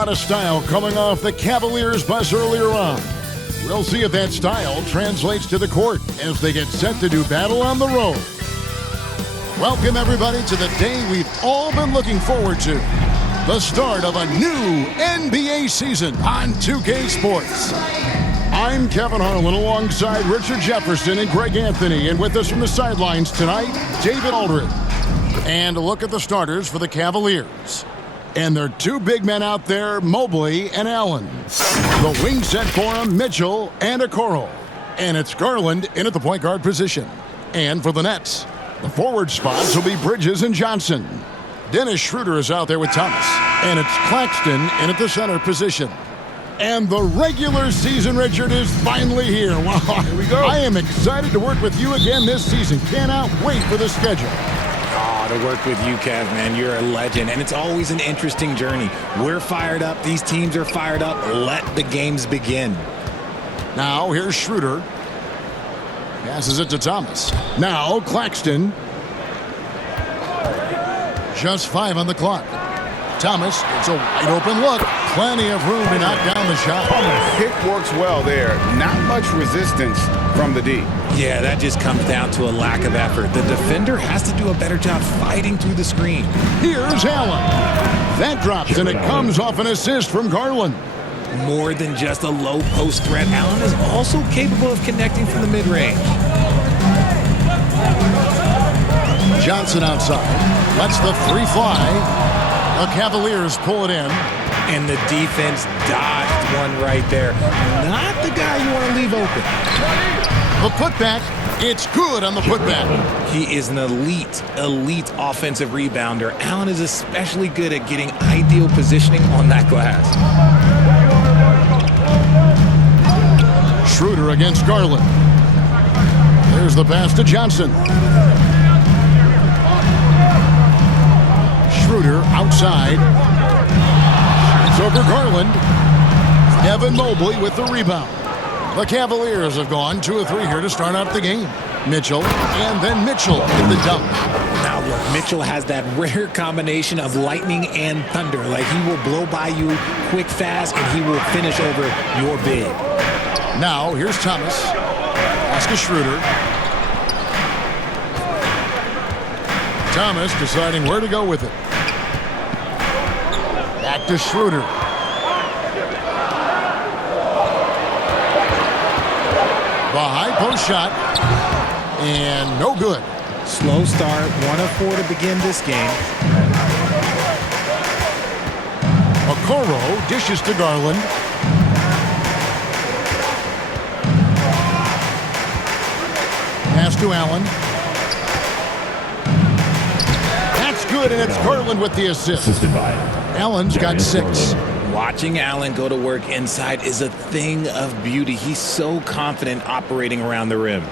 lot of style coming off the Cavaliers bus earlier on. We'll see if that style translates to the court as they get set to do battle on the road. Welcome, everybody, to the day we've all been looking forward to. The start of a new NBA season on 2K Sports. I'm Kevin Harlan alongside Richard Jefferson and Greg Anthony. And with us from the sidelines tonight, David Aldridge. And a look at the starters for the Cavaliers. And there are two big men out there, Mobley and Allen. The wing set for them, Mitchell and Okoro. And it's Garland in at the point guard position. And for the Nets, the forward spots will be Bridges and Johnson. Dennis Schroeder is out there with Thomas. And it's Claxton in at the center position. And the regular season, Richard, is finally here. Wow. Here we go. I am excited to work with you again this season. Cannot wait for the schedule. To work with you, Kev, man. You're a legend, and it's always an interesting journey. We're fired up. These teams are fired up. Let the games begin. Now, here's Schroeder. Passes it to Thomas. Now, Claxton. Just 5 on the clock. Thomas, it's a wide-open look. Plenty of room to knock down the shot. Pick works well there. Not much resistance from the D. Yeah, that just comes down to a lack of effort. The defender has to do a better job fighting through the screen. Here's Allen. That drops, and it comes off an assist from Garland. More than just a low post threat, Allen is also capable of connecting from the mid-range. Johnson outside. Lets the three fly. The Cavaliers pull it in. And the defense dodged one right there. Not the guy you want to leave open. The putback, it's good on the putback. He is an elite offensive rebounder. Allen is especially good at getting ideal positioning on that glass. Schroeder against Garland. There's the pass to Johnson. Schroeder outside. It's over Garland. Evan Mobley with the rebound. The Cavaliers have gone 2 of 3 here to start out the game. Mitchell, and then Mitchell in the dunk. Now look, Mitchell has that rare combination of lightning and thunder. Like, he will blow by you quick, fast, and he will finish over your big. Now, here's Thomas. Pass to Schroeder. Thomas deciding where to go with it. Back to Schroeder. The high post shot, and no good. Slow start, 1 of 4 to begin this game. Okoro dishes to Garland. Pass to Allen. That's good, and it's Garland with the assist. Allen's got 6. Watching Allen go to work inside is a thing of beauty. He's so confident operating around the rim.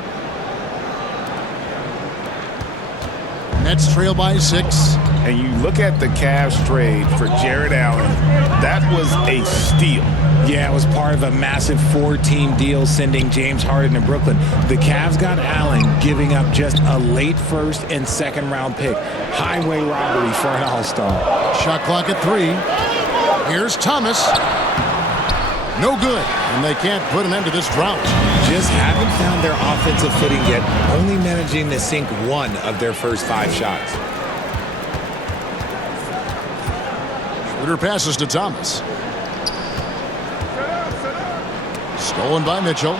Nets trail by 6. And you look at the Cavs trade for Jared Allen, that was a steal. Yeah, it was part of a massive 4-team deal sending James Harden to Brooklyn. The Cavs got Allen, giving up just a late 1st and 2nd round pick. Highway robbery for an all-star. Shot clock at 3. Here's Thomas. No good. And they can't put an end to this drought. Just haven't found their offensive footing yet, only managing to sink 1 of their first 5 shots. Schroeder passes to Thomas. Stolen by Mitchell.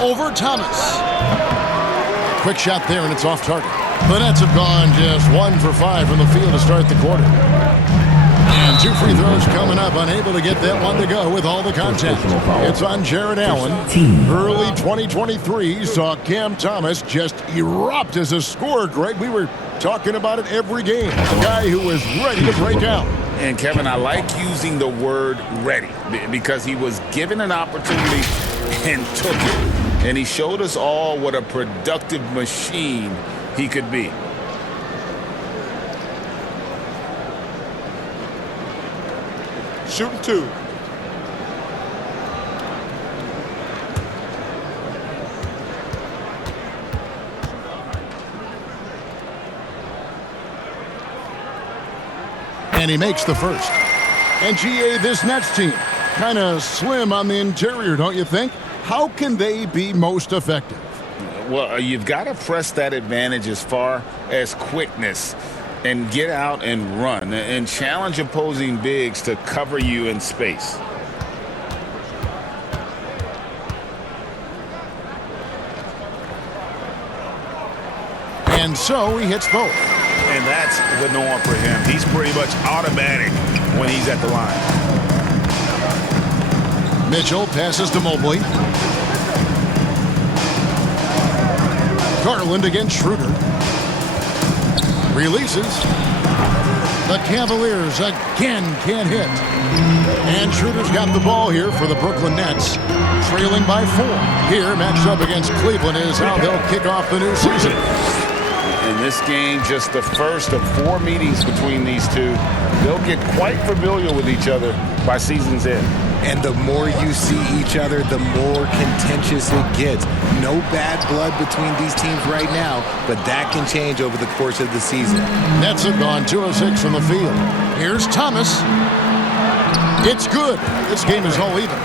Over Thomas. Quick shot there, and it's off target. The Nets have gone just 1 for 5 from the field to start the quarter. And 2 free throws coming up, unable to get that one to go with all the contact. It's on Jared Allen. Early 2023 saw Cam Thomas just erupt as a scorer, Greg. We were talking about it every game. A guy who was ready to break out. And, Kevin, I like using the word ready because he was given an opportunity and took it. And he showed us all what a productive machine he could be. Shooting 2. And he makes the first. And GA, this Nets team, kind of slim on the interior, don't you think? How can they be most effective? Well, you've got to press that advantage as far as quickness and get out and run and challenge opposing bigs to cover you in space. And so he hits both. And that's the norm for him. He's pretty much automatic when he's at the line. Mitchell passes to Mobley. Garland against Schroeder. Releases. The Cavaliers again can't hit. And Schroeder's got the ball here for the Brooklyn Nets, trailing by 4. Here, matched up against Cleveland, is how they'll kick off the new season. In this game, just the first of 4 meetings between these two. They'll get quite familiar with each other by season's end. And the more you see each other, the more contentious it gets. No bad blood between these teams right now, but that can change over the course of the season. Nets have gone 2 of 6 from the field. Here's Thomas. It's good. This game is all even.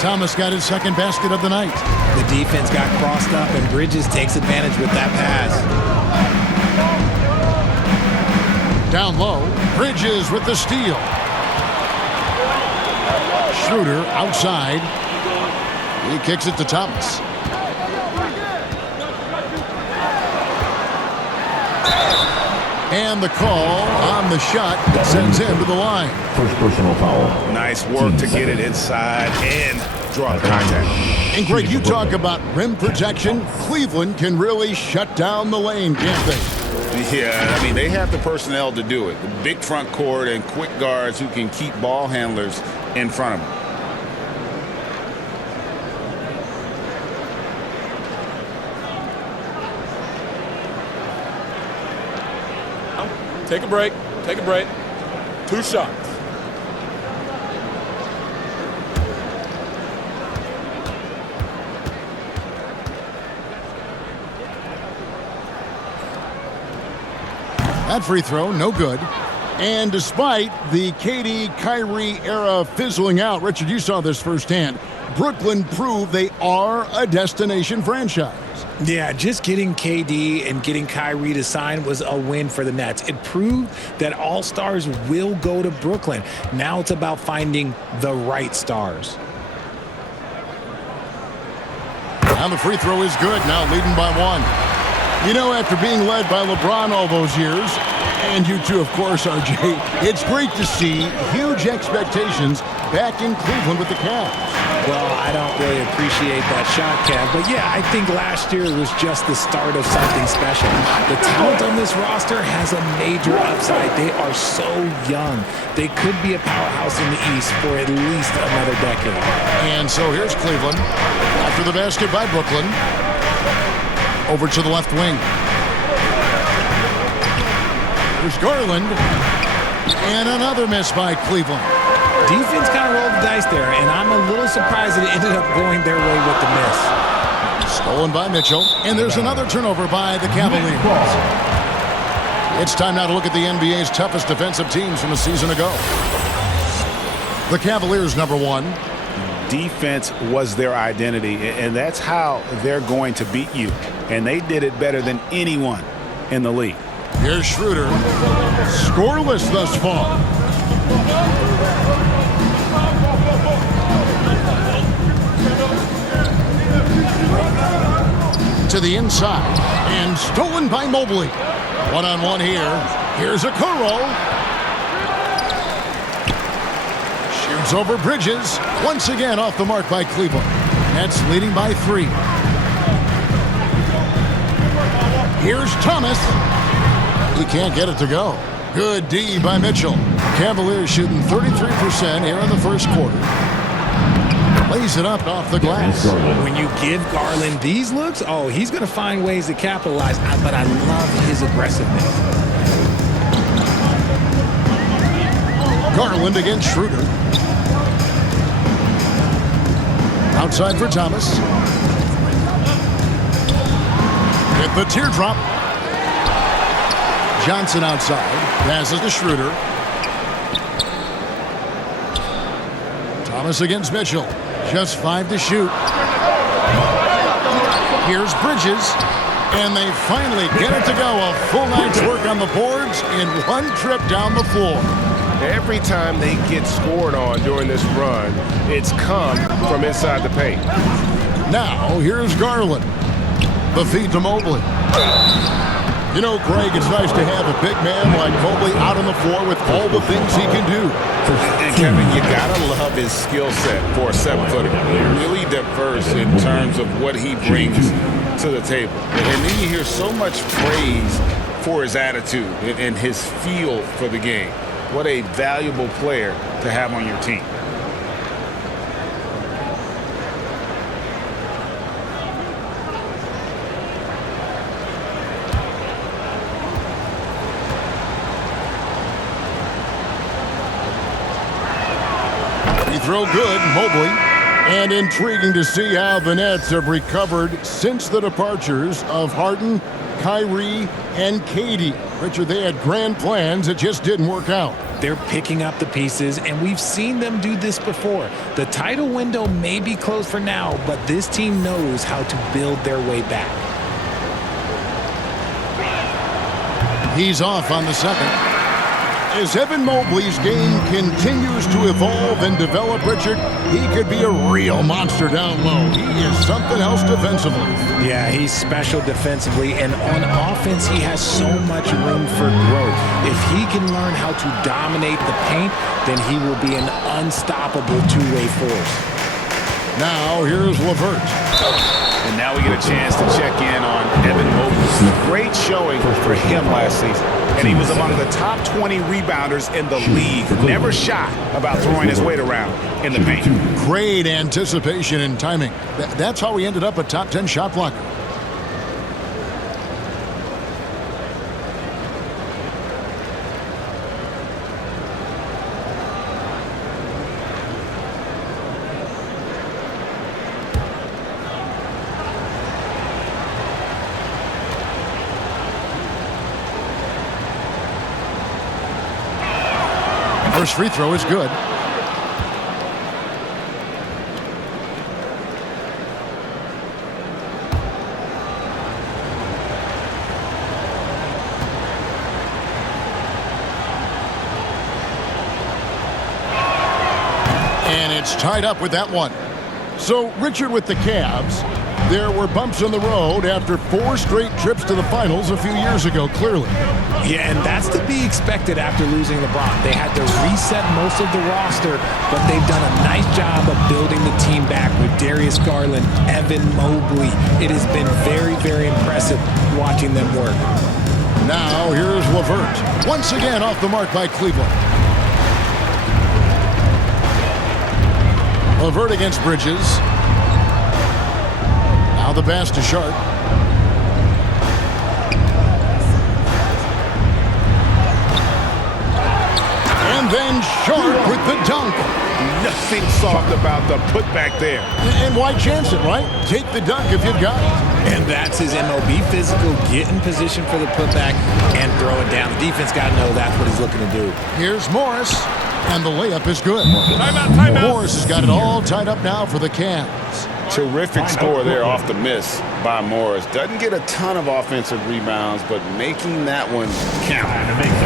Thomas got his second basket of the night. The defense got crossed up, and Bridges takes advantage with that pass. Down low, Bridges with the steal. Schroeder outside. He kicks it to Thomas. And the call on the shot that sends him to the line. First personal foul. Nice work to get it inside and draw contact. And Greg, you talk about rim protection. Cleveland can really shut down the lane, can't they? Yeah, I mean, they have the personnel to do it. The big front court and quick guards who can keep ball handlers in front of them. Take a break. Take a break. 2 shots. That free throw, no good. And despite the KD-Kyrie era fizzling out, Richard, you saw this firsthand, Brooklyn proved they are a destination franchise. Yeah, just getting KD and getting Kyrie to sign was a win for the Nets. It proved that all stars will go to Brooklyn. Now it's about finding the right stars. Now the free throw is good, now leading by 1. You know, after being led by LeBron all those years, and you too, of course, RJ, it's great to see huge expectations back in Cleveland with the Cavs. Well, I don't really appreciate that shot, Cav, but yeah, I think last year was just the start of something special. The talent on this roster has a major upside. They are so young. They could be a powerhouse in the East for at least another decade. And so here's Cleveland after the basket by Brooklyn. Over to the left wing. There's Garland. And another miss by Cleveland. Defense kind of rolled the dice there, and I'm a little surprised that it ended up going their way with the miss. Stolen by Mitchell. And there's another turnover by the Cavaliers. It's time now to look at the NBA's toughest defensive teams from a season ago. The Cavaliers, number 1. Defense was their identity, and that's how they're going to beat you. And they did it better than anyone in the league. Here's Schroeder. Scoreless thus far. To the inside. And stolen by Mobley. One-on-one here. Here's a Okoro. Shoots over Bridges. Once again off the mark by Cleveland. Nets leading by 3. Here's Thomas. He can't get it to go. Good D by Mitchell. Cavaliers shooting 33% here in the first quarter. Lays it up off the glass. When you give Garland these looks, oh, he's going to find ways to capitalize. But I love his aggressiveness. Garland against Schroeder. Outside for Thomas. With the teardrop. Johnson outside. Passes to Schroeder. Thomas against Mitchell. Just 5 to shoot. Here's Bridges. And they finally get it to go. A full night's work on the boards in one trip down the floor. Every time they get scored on during this run, it's come from inside the paint. Now, here's Garland. The feed to Mobley. You know, Greg, it's nice to have a big man like Mobley out on the floor with all the things he can do. And Kevin, you gotta love his skill set for a 7-footer. Really diverse in terms of what he brings to the table. And then you hear so much praise for his attitude and his feel for the game. What a valuable player to have on your team. Throw good, Mobley. And intriguing to see how the Nets have recovered since the departures of Harden, Kyrie, and Katie. Richard, they had grand plans. It just didn't work out. They're picking up the pieces, and we've seen them do this before. The title window may be closed for now, but this team knows how to build their way back. He's off on the second. As Evan Mobley's game continues to evolve and develop, Richard, he could be a real monster down low. He is something else defensively. Yeah, he's special defensively, and on offense, he has so much room for growth. If he can learn how to dominate the paint, then he will be an unstoppable two-way force. Now, here's LeVert. And now we get a chance to check in on Evan Mobley. Great showing for him last season. And he was among the top 20 rebounders in the league. Never shy about throwing his weight around in the paint. Great anticipation and timing. That's how he ended up a top 10 shot blocker. First free throw is good. And it's tied up with that one. So, Richard, with the Cavs, there were bumps in the road after 4 straight trips to the finals a few years ago, clearly. Yeah, and that's to be expected after losing LeBron. They had to reset most of the roster, but they've done a nice job of building the team back with Darius Garland, Evan Mobley. It has been very, very impressive watching them work. Now, here's LeVert. Once again off the mark by Cleveland. LeVert against Bridges. Now the pass to Sharp. And then Sharp with the dunk. Nothing soft about the putback there. And why chance it, right? Take the dunk if you've got it. And that's his MO. Be physical, get in position for the putback, and throw it down. The defense got to know that's what he's looking to do. Here's Morris, and the layup is good. Timeout. Morris has got it all tied up now for the Cavs. Terrific score there off the miss by Morris. Doesn't get a ton of offensive rebounds, but making that one count.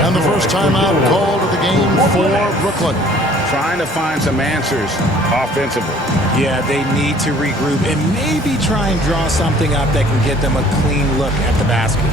And the first timeout called of the game for Brooklyn. Trying to find some answers offensively. Yeah, they need to regroup and maybe try and draw something up that can get them a clean look at the basket.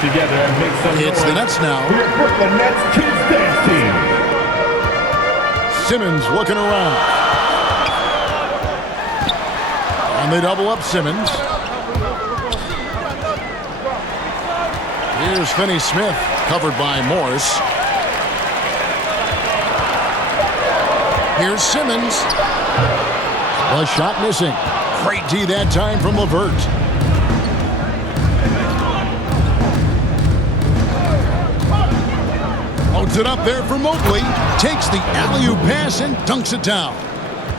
together and make some It's the Nets now. for your Brooklyn Nets Kids Dance Team. Simmons looking around. And they double up Simmons. Here's Finney-Smith, covered by Morris. Here's Simmons. A shot missing. Great D that time from LeVert. Loads it up there for Mobley. Takes the alley-oop pass and dunks it down.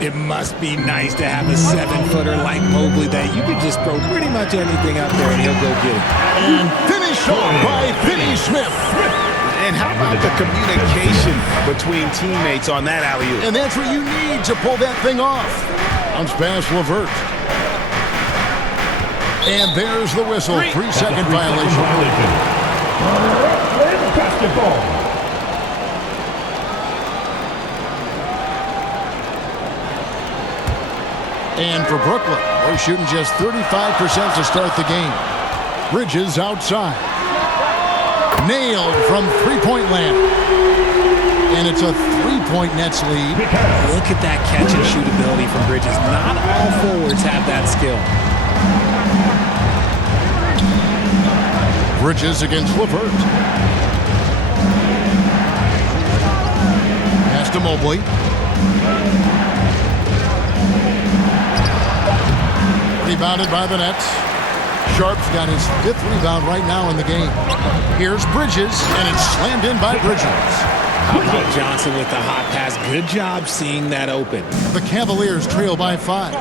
It must be nice to have a 7-footer like Mobley that you could just throw pretty much anything up there and he'll go get it. And finished off by Finney-Smith. And how about the communication between teammates on that alley-oop? And that's what you need to pull that thing off. Bounce pass LeVert. And there's the whistle. 3-second violation. Basketball. And for Brooklyn, they're shooting just 35% to start the game. Bridges outside. Nailed from three-point land. And it's a 3-point Nets lead. Look at that catch and shoot ability from Bridges. Not all forwards have that skill. Bridges against LeVert. Pass to Mobley. Rebounded by the Nets. Sharp's got his 5th rebound right now in the game. Here's Bridges, and it's slammed in by Bridges. How about Johnson with the hot pass? Good job seeing that open. The Cavaliers trail by 5.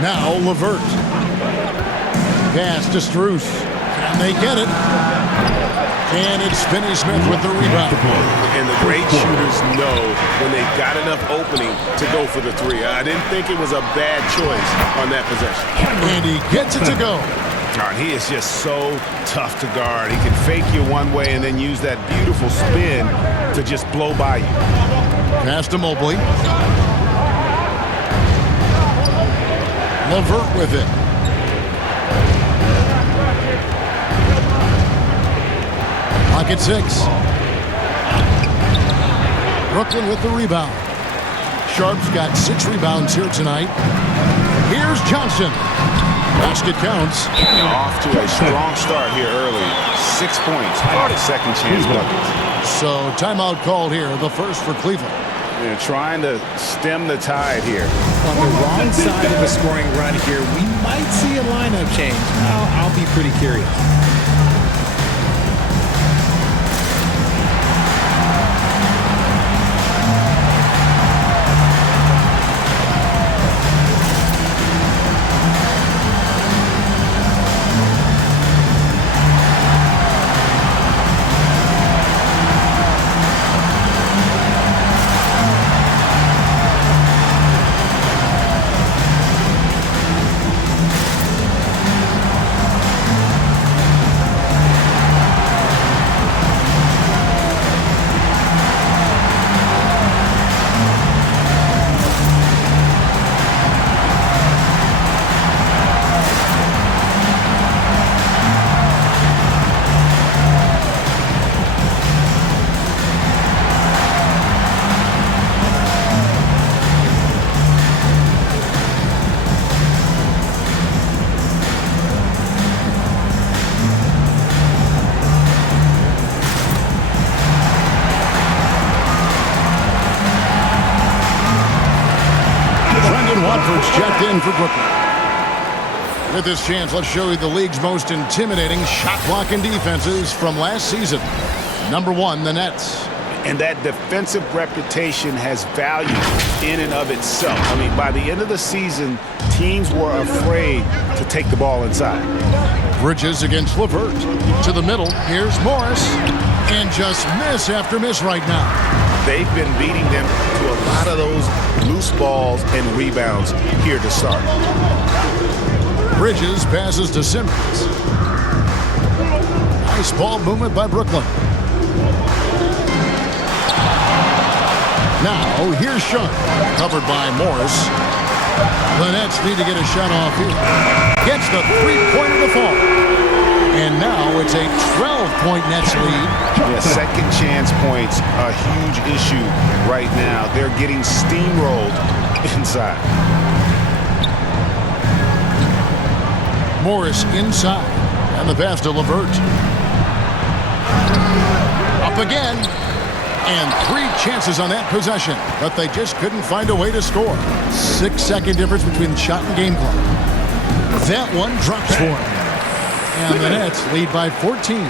Now LeVert. Pass to Strus. And they get it. And it's Finney-Smith with the rebound. And the great shooters know when they've got enough opening to go for the three. I didn't think it was a bad choice on that possession. And he gets it to go. He is just so tough to guard. He can fake you one way and then use that beautiful spin to just blow by you. Pass to Mobley. LeVert with it. Pocket 6. Brooklyn with the rebound. Sharp's got 6 rebounds here tonight. Here's Johnson. Basket counts. Off to a strong start here early. 6 points, 5 second chance buckets. So timeout called here, the first for Cleveland. They're trying to stem the tide here. On the wrong side of a scoring run here, we might see a lineup change. I'll be pretty curious. Watford's checked in for Brooklyn. With this chance, let's show you the league's most intimidating shot-blocking defenses from last season. Number 1, the Nets. And that defensive reputation has value in and of itself. I mean, by the end of the season, teams were afraid to take the ball inside. Bridges against LeVert. To the middle, here's Morris. And just miss after miss right now. They've been beating them to a lot of those loose balls and rebounds here to start. Bridges passes to Simmons. Nice ball movement by Brooklyn. Now, here's Sharp, covered by Morris. The Nets need to get a shot off here. Gets the 3 6-point Nets lead. Yeah, second chance points a huge issue right now. They're getting steamrolled inside. Morris inside, and the pass to LeVert. Up again, and 3 chances on that possession, but they just couldn't find a way to score. 6-second difference between the shot and game clock. That one drops for him, and the Nets lead by 14.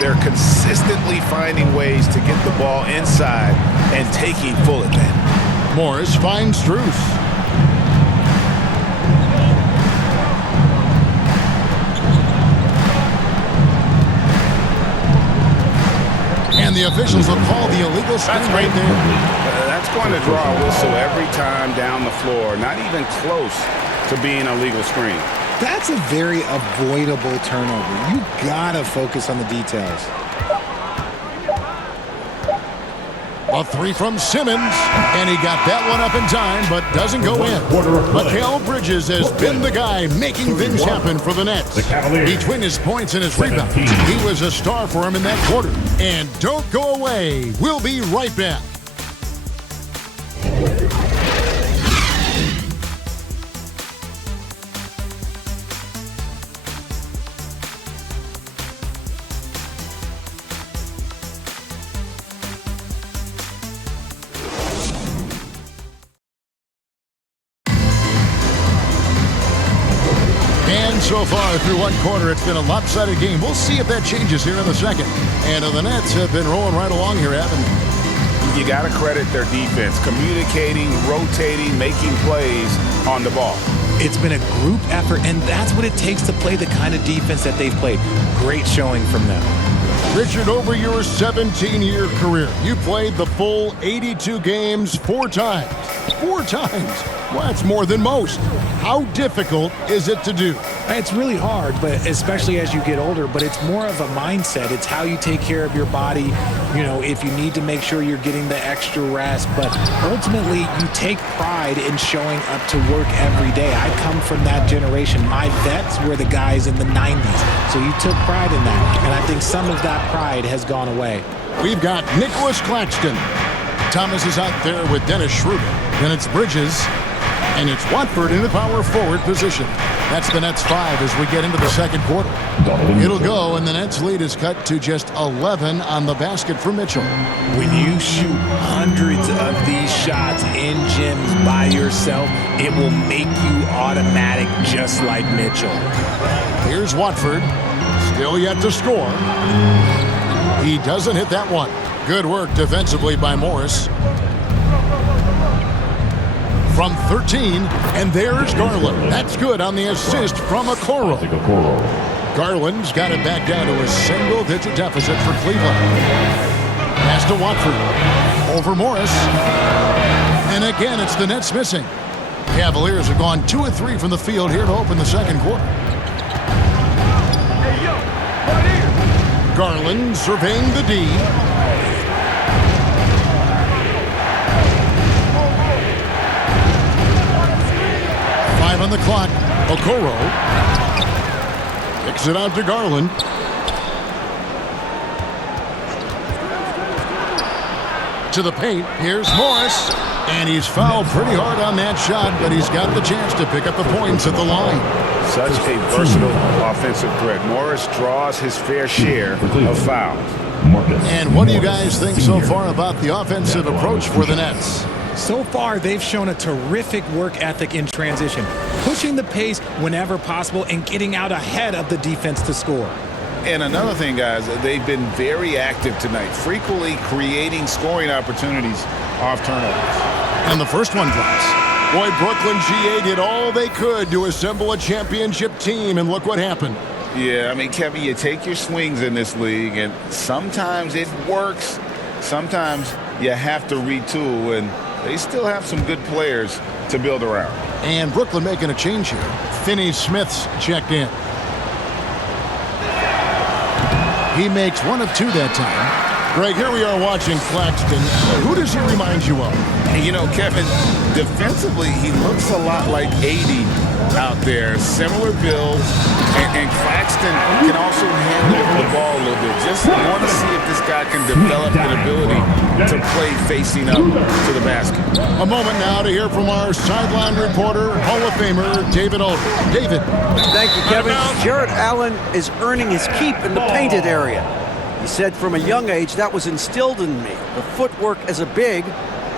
They're consistently finding ways to get the ball inside and taking full advantage. Morris finds Struce. And the officials will call the illegal screen right there. That's going to draw a whistle every time down the floor. Not even close to being a legal screen. That's a very avoidable turnover. You gotta focus on the details. A 3 from Simmons, and he got that one up in time, but doesn't go in. Mikal Bridges has been the guy making things happen for the Nets. Between his points and his rebounds, he was a star for him in that quarter. And don't go away. We'll be right back. So far through one quarter, it's been a lopsided game. We'll see if that changes here in the second. And the Nets have been rolling right along here, haven't they? You got to credit their defense, communicating, rotating, making plays on the ball. It's been a group effort, and that's what it takes to play the kind of defense that they've played. Great showing from them. Richard, over your 17-year career, you played the full 82 games 4 times. 4 times. Well, that's more than most. How difficult is it to do? It's really hard, but especially as you get older, but it's more of a mindset. It's how you take care of your body, you know, if you need to make sure you're getting the extra rest. But ultimately, you take pride in showing up to work every day. I come from that generation. My vets were the guys in the 90s, so you took pride in that. And I think some of that pride has gone away. We've got Nicholas Claxton. Thomas is out there with Dennis Schroeder. Then it's Bridges. And it's Watford in the power forward position. That's the Nets 5 as we get into the second quarter. It'll go, and the Nets lead is cut to just 11 on the basket for Mitchell. When you shoot hundreds of these shots in gyms by yourself, it will make you automatic just like Mitchell. Here's Watford, still yet to score. He doesn't hit that one. Good work defensively by Morris. From 13, and there's Garland. That's good on the assist from Okoro. Garland's got it back down to a single-digit deficit for Cleveland. Pass to Watford. Over Morris. And again, it's the Nets missing. Cavaliers have gone 2 of 3 from the field here to open the second quarter. Garland surveying the D. On the clock, Okoro kicks it out to Garland. To the paint, here's Morris, and he's fouled pretty hard on that shot, but he's got the chance to pick up the points at the line. Such a versatile offensive threat. Morris draws his fair share of fouls. And what do you guys think so far about the offensive approach for the Nets? So far, they've shown a terrific work ethic in transition, pushing the pace whenever possible and getting out ahead of the defense to score. And another thing, guys, they've been very active tonight, frequently creating scoring opportunities off turnovers. And the first one drops. Boy, Brooklyn GA did all they could to assemble a championship team, and look what happened. Yeah, I mean, Kevin, you take your swings in this league, and sometimes it works. Sometimes you have to retool, and they still have some good players to build around. And Brooklyn making a change here. Finney-Smith's checked in. He makes 1 of 2 that time. Greg, here we are watching Claxton. Who does he remind you of? You know, Kevin, defensively, he looks a lot like 80 out there. Similar build, and Claxton consistent, can also handle the ball a little bit. Just want to see if this guy can develop an ability to play facing up to the basket. A moment now to hear from our sideline reporter, Hall of Famer David Aldridge. David. Thank you, Kevin. Jarrett Allen is earning his keep in the painted area. He said from a young age that was instilled in me. The footwork as a big,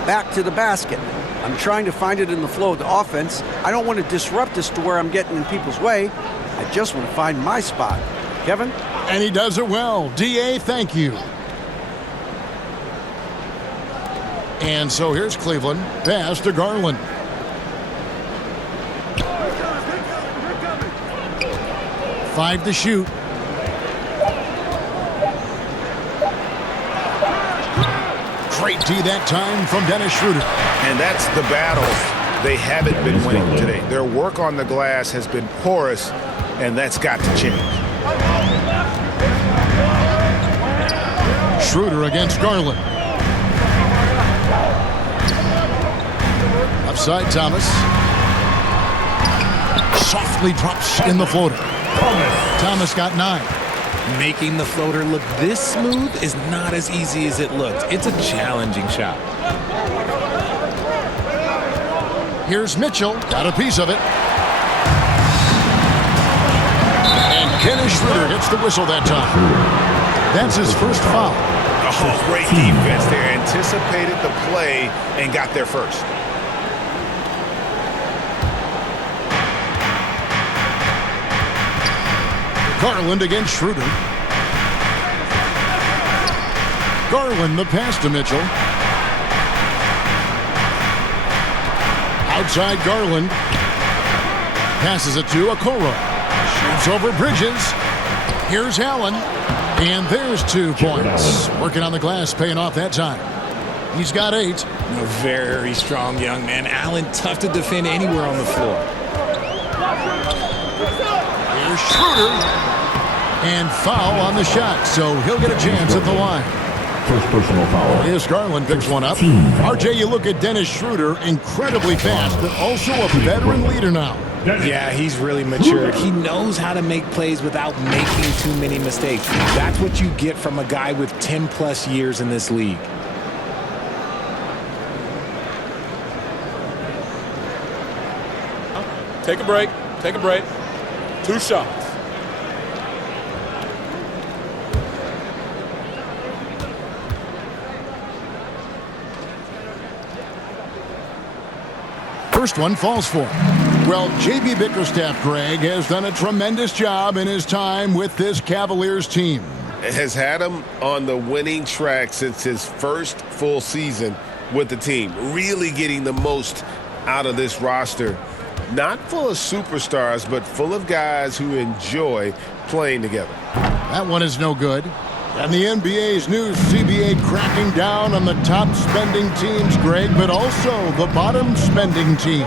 back to the basket. I'm trying to find it in the flow of the offense. I don't want to disrupt this to where I'm getting in people's way. I just want to find my spot. Kevin? And he does it well. D.A., thank you. And so here's Cleveland. Pass to Garland. Five to shoot. Great D that time from Dennis Schroeder. And that's the battle they haven't been winning today. Their work on the glass has been porous, and that's got to change. Schroeder against Garland. Upside Thomas. Softly drops in the floater. Thomas got 9. Making the floater look this smooth is not as easy as it looks. It's a challenging shot. Here's Mitchell. Got a piece of it. And Dennis Schroeder gets the whistle that time. That's his first foul. Oh, great defense there. Anticipated the play and got there first. Garland against Schroeder. Garland the pass to Mitchell. Outside Garland. Passes it to Okoro. Shoots over Bridges. Here's Allen. And there's 2 points. Working on the glass, paying off that time. He's got 8. A very strong young man. Allen, tough to defend anywhere on the floor. Here's Schroeder. And foul on the shot, so he'll get a chance at the line. First personal foul. Here's Garland picks one up. RJ, you look at Dennis Schroeder, incredibly fast, but also a veteran leader now. Yeah, he's really matured. He knows how to make plays without making too many mistakes. That's what you get from a guy with 10-plus years in this league. Take a break. Take a break. 2 shots. First one falls for him. Well, J.B. Bickerstaff, Greg, has done a tremendous job in his time with this Cavaliers team. Has had him on the winning track since his first full season with the team. Really getting the most out of this roster. Not full of superstars, but full of guys who enjoy playing together. That one is no good. And the NBA's new CBA cracking down on the top spending teams, Greg, but also the bottom spending teams.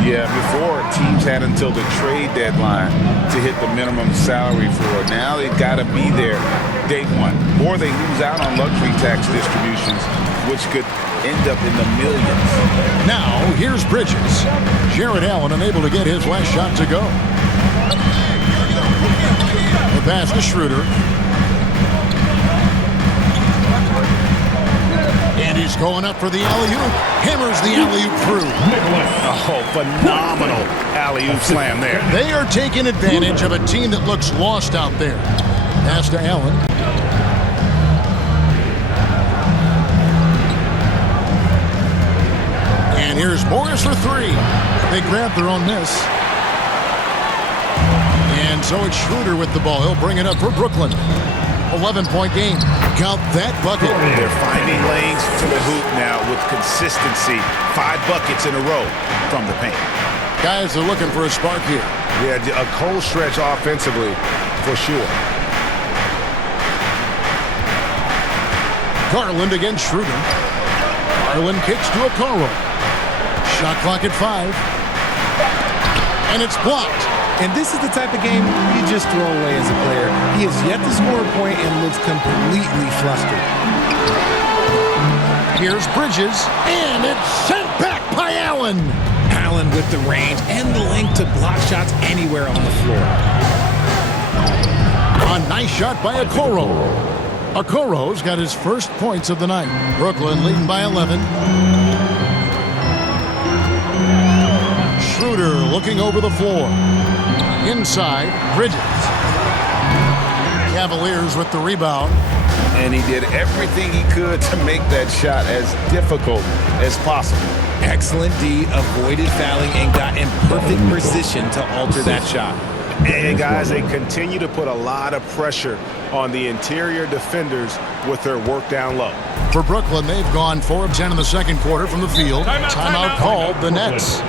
Yeah, before teams had until the trade deadline to hit the minimum salary floor. Now they've got to be there day one, or they lose out on luxury tax distributions, which could end up in the millions. Now, here's Bridges. Jarrett Allen unable to get his last shot to go. The pass to Schroeder. And he's going up for the alley-oop. Hammers the alley-oop through. Oh, phenomenal alley-oop slam there. They are taking advantage of a team that looks lost out there. Pass to Allen. And here's Morris for 3. They grab their own miss. And so it's Schroeder with the ball. He'll bring it up for Brooklyn. 11-point game. Count that bucket. They're finding lanes to the hoop now with consistency. 5 buckets in a row from the paint. Guys are looking for a spark here. Yeah, a cold stretch offensively for sure. Garland against Schroeder. Garland kicks to Okoro. Shot clock at 5. And it's blocked. And this is the type of game you just throw away as a player. He has yet to score a point and looks completely flustered. Here's Bridges, and it's sent back by Allen. Allen with the range and the length to block shots anywhere on the floor. shot by Okoro. Okoro's got his first points of the night. Brooklyn leading by 11. Schroeder looking over the floor. Inside, Bridges. Cavaliers with the rebound. And he did everything he could to make that shot as difficult as possible. Excellent D, avoided fouling, and got in perfect position to alter that shot. And guys, they continue to put a lot of pressure on the interior defenders with their work down low. For Brooklyn, they've gone 4 of 10 in the second quarter from the field. Timeout called the Nets.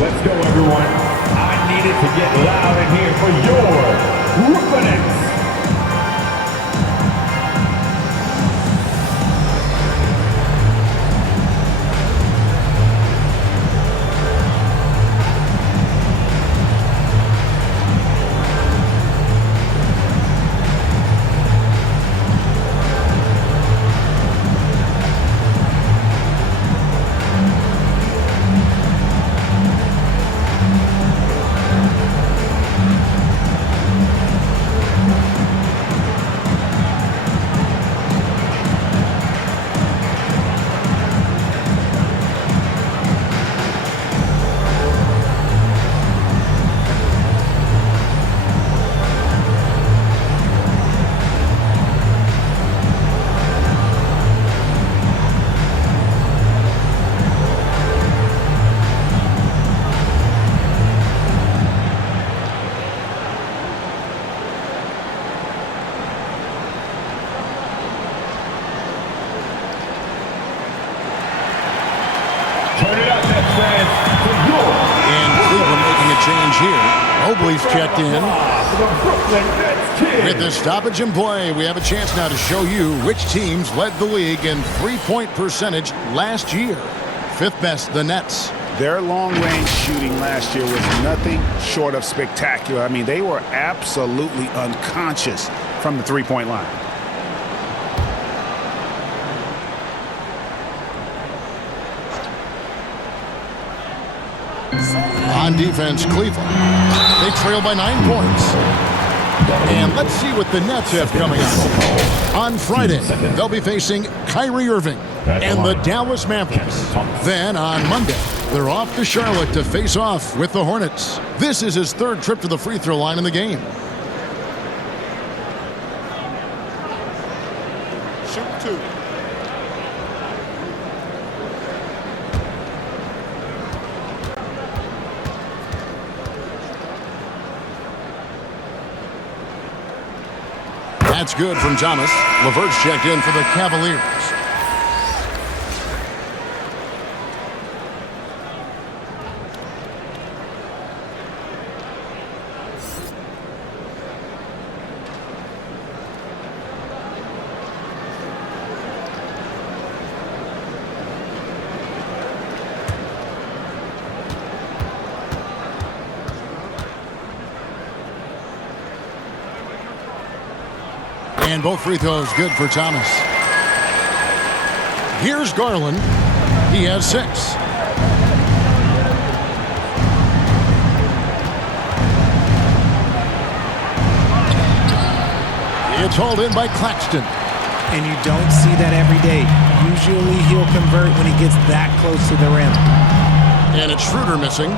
Let's go, everyone. I needed to get loud in here for your Brooklyn Nets. Turn it up, Nets fans. And Cleveland making a change here. Mobley's checked in. With the stoppage in play, we have a chance now to show you which teams led the league in three-point percentage last year. Fifth best, the Nets. Their long-range shooting last year was nothing short of spectacular. I mean, they were absolutely unconscious from the three-point line. On defense, Cleveland. They trail by 9 points. And let's see what the Nets have coming up. On Friday, they'll be facing Kyrie Irving and the Dallas Mavericks. Then on Monday, they're off to Charlotte to face off with the Hornets. This is his third trip to the free throw line in the game. Shoot 2. That's good from Thomas. LeVert's checked in for the Cavaliers. And both free throws good for Thomas. Here's Garland. He has 6. It's hauled in by Claxton. And you don't see that every day. Usually he'll convert when he gets that close to the rim. And it's Schroeder missing.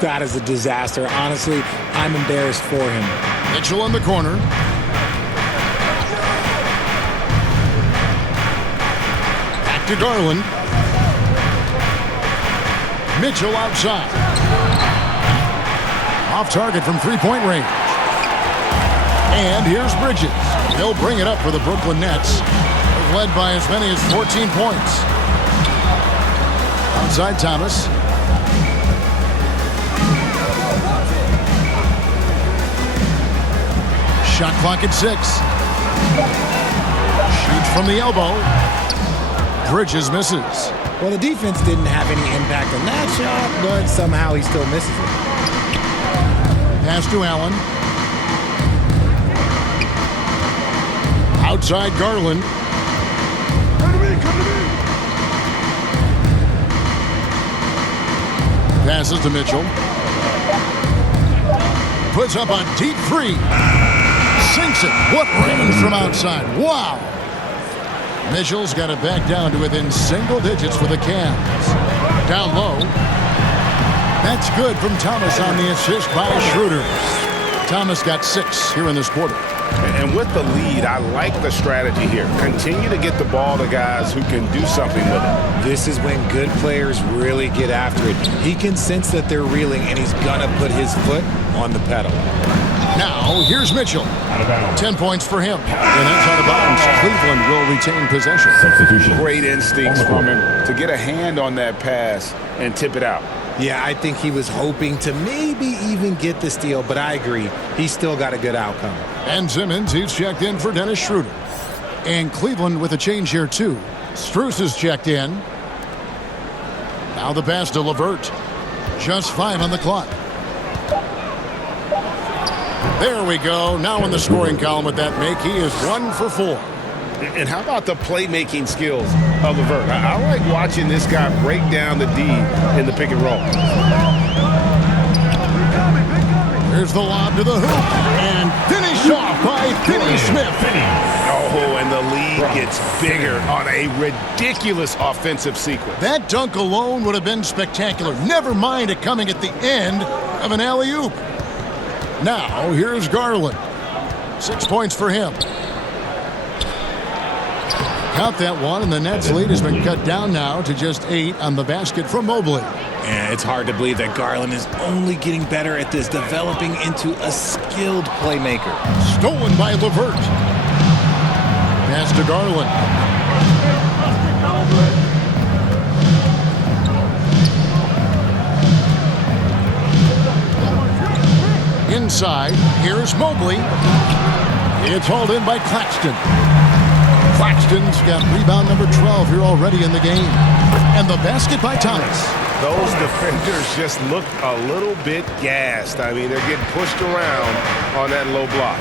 That is a disaster. Honestly, I'm embarrassed for him. Mitchell in the corner. To Garland. Mitchell outside. Off target from three-point range. And here's Bridges. They'll bring it up for the Brooklyn Nets. They've led by as many as 14 points. Outside Thomas. Shot clock at 6. Shoots from the elbow. Bridges misses. Well, the defense didn't have any impact on that shot, but somehow he still misses it. Pass to Allen. Outside Garland. Passes to Mitchell. Puts up a deep three. Sinks it. What range from outside. Wow. Mitchell's got it back down to within single digits for the Cavs. Down low. That's good from Thomas on the assist by Schroeder. Thomas got 6 here in this quarter. And with the lead, I like the strategy here. Continue to get the ball to guys who can do something with it. This is when good players really get after it. He can sense that they're reeling, and he's going to put his foot on the pedal. Now, here's Mitchell. 10 points for him. And that's out of bounds. Cleveland will retain possession. Substitution. Great instincts from him to get a hand on that pass and tip it out. Yeah, I think he was hoping to maybe even get the steal, but I agree. He's still got a good outcome. And Simmons, he's checked in for Dennis Schroeder. And Cleveland with a change here, too. Strus is checked in. Now the pass to LeVert. Just 5 on the clock. There we go. Now in the scoring column with that make, he is 1 for 4. And how about the playmaking skills of LeVert? I like watching this guy break down the D in the pick and roll. Here's the lob to the hoop. And finished off by Finney Smith. Oh, and the lead gets bigger on a ridiculous offensive sequence. That dunk alone would have been spectacular. Never mind it coming at the end of an alley-oop. Now, here's Garland. 6 points for him. Count that one, and the Nets' lead has been cut down now to just 8 on the basket from Mobley. And it's hard to believe that Garland is only getting better at this, developing into a skilled playmaker. Stolen by LeVert. Pass to Garland. Inside, here's Mobley. It's hauled in by Claxton. Claxton's got rebound number 12 here already in the game. And the basket by Thomas. Those defenders just look a little bit gassed. I mean, they're getting pushed around on that low block.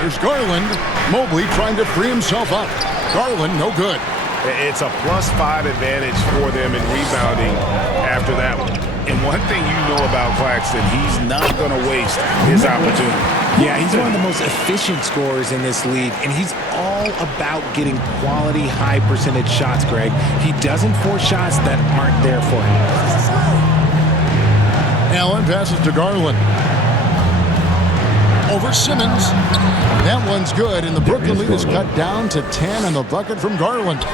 Here's Garland. Mobley trying to free himself up. Garland, no good. It's a +5 advantage for them in rebounding after that one. And one thing you know about Claxton, he's not going to waste his opportunity. Yeah, he's one of the most efficient scorers in this league, and he's all about getting quality, high-percentage shots, Greg. He doesn't force shots that aren't there for him. Allen passes to Garland. Over Simmons. That one's good, and the Brooklyn lead is cut down to 10 on the bucket from Garland.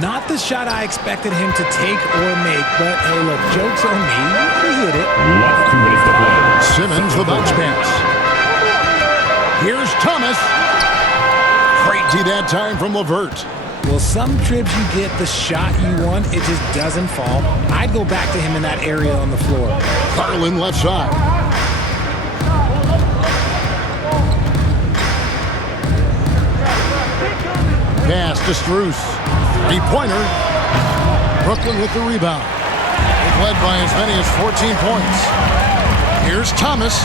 Not the shot I expected him to take or make, but hey, look, joke's on me. He hit it. Last 2 minutes to play. Simmons, the bounce pass. Here's Thomas. Crazy that time from LeVert. Well, some trips you get the shot you want, it just doesn't fall. I'd go back to him in that area on the floor. Garland left side. Pass to Strus. 3-pointer. Brooklyn with the rebound. They've led by as many as 14 points. Here's Thomas.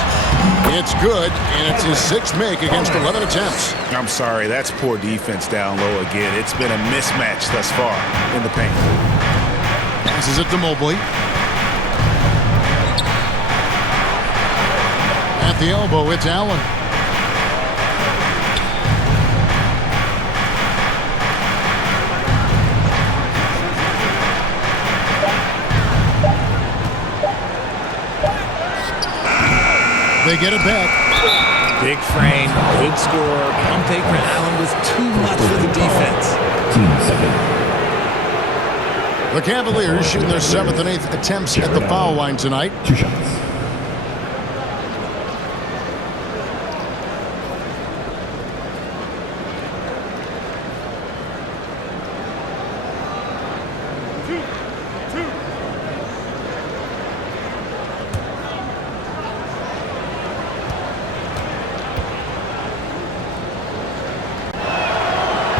It's good, and it's his 6th make against 11 attempts. I'm sorry, that's poor defense down low again. It's been a mismatch thus far in the paint. Passes it to Mobley. At the elbow, it's Allen. They get it back. Big frame, good score. Pump fake for Allen was too much for the defense. Team second. The Cavaliers shooting their 7th and 8th attempts at the foul line tonight. 2 shots.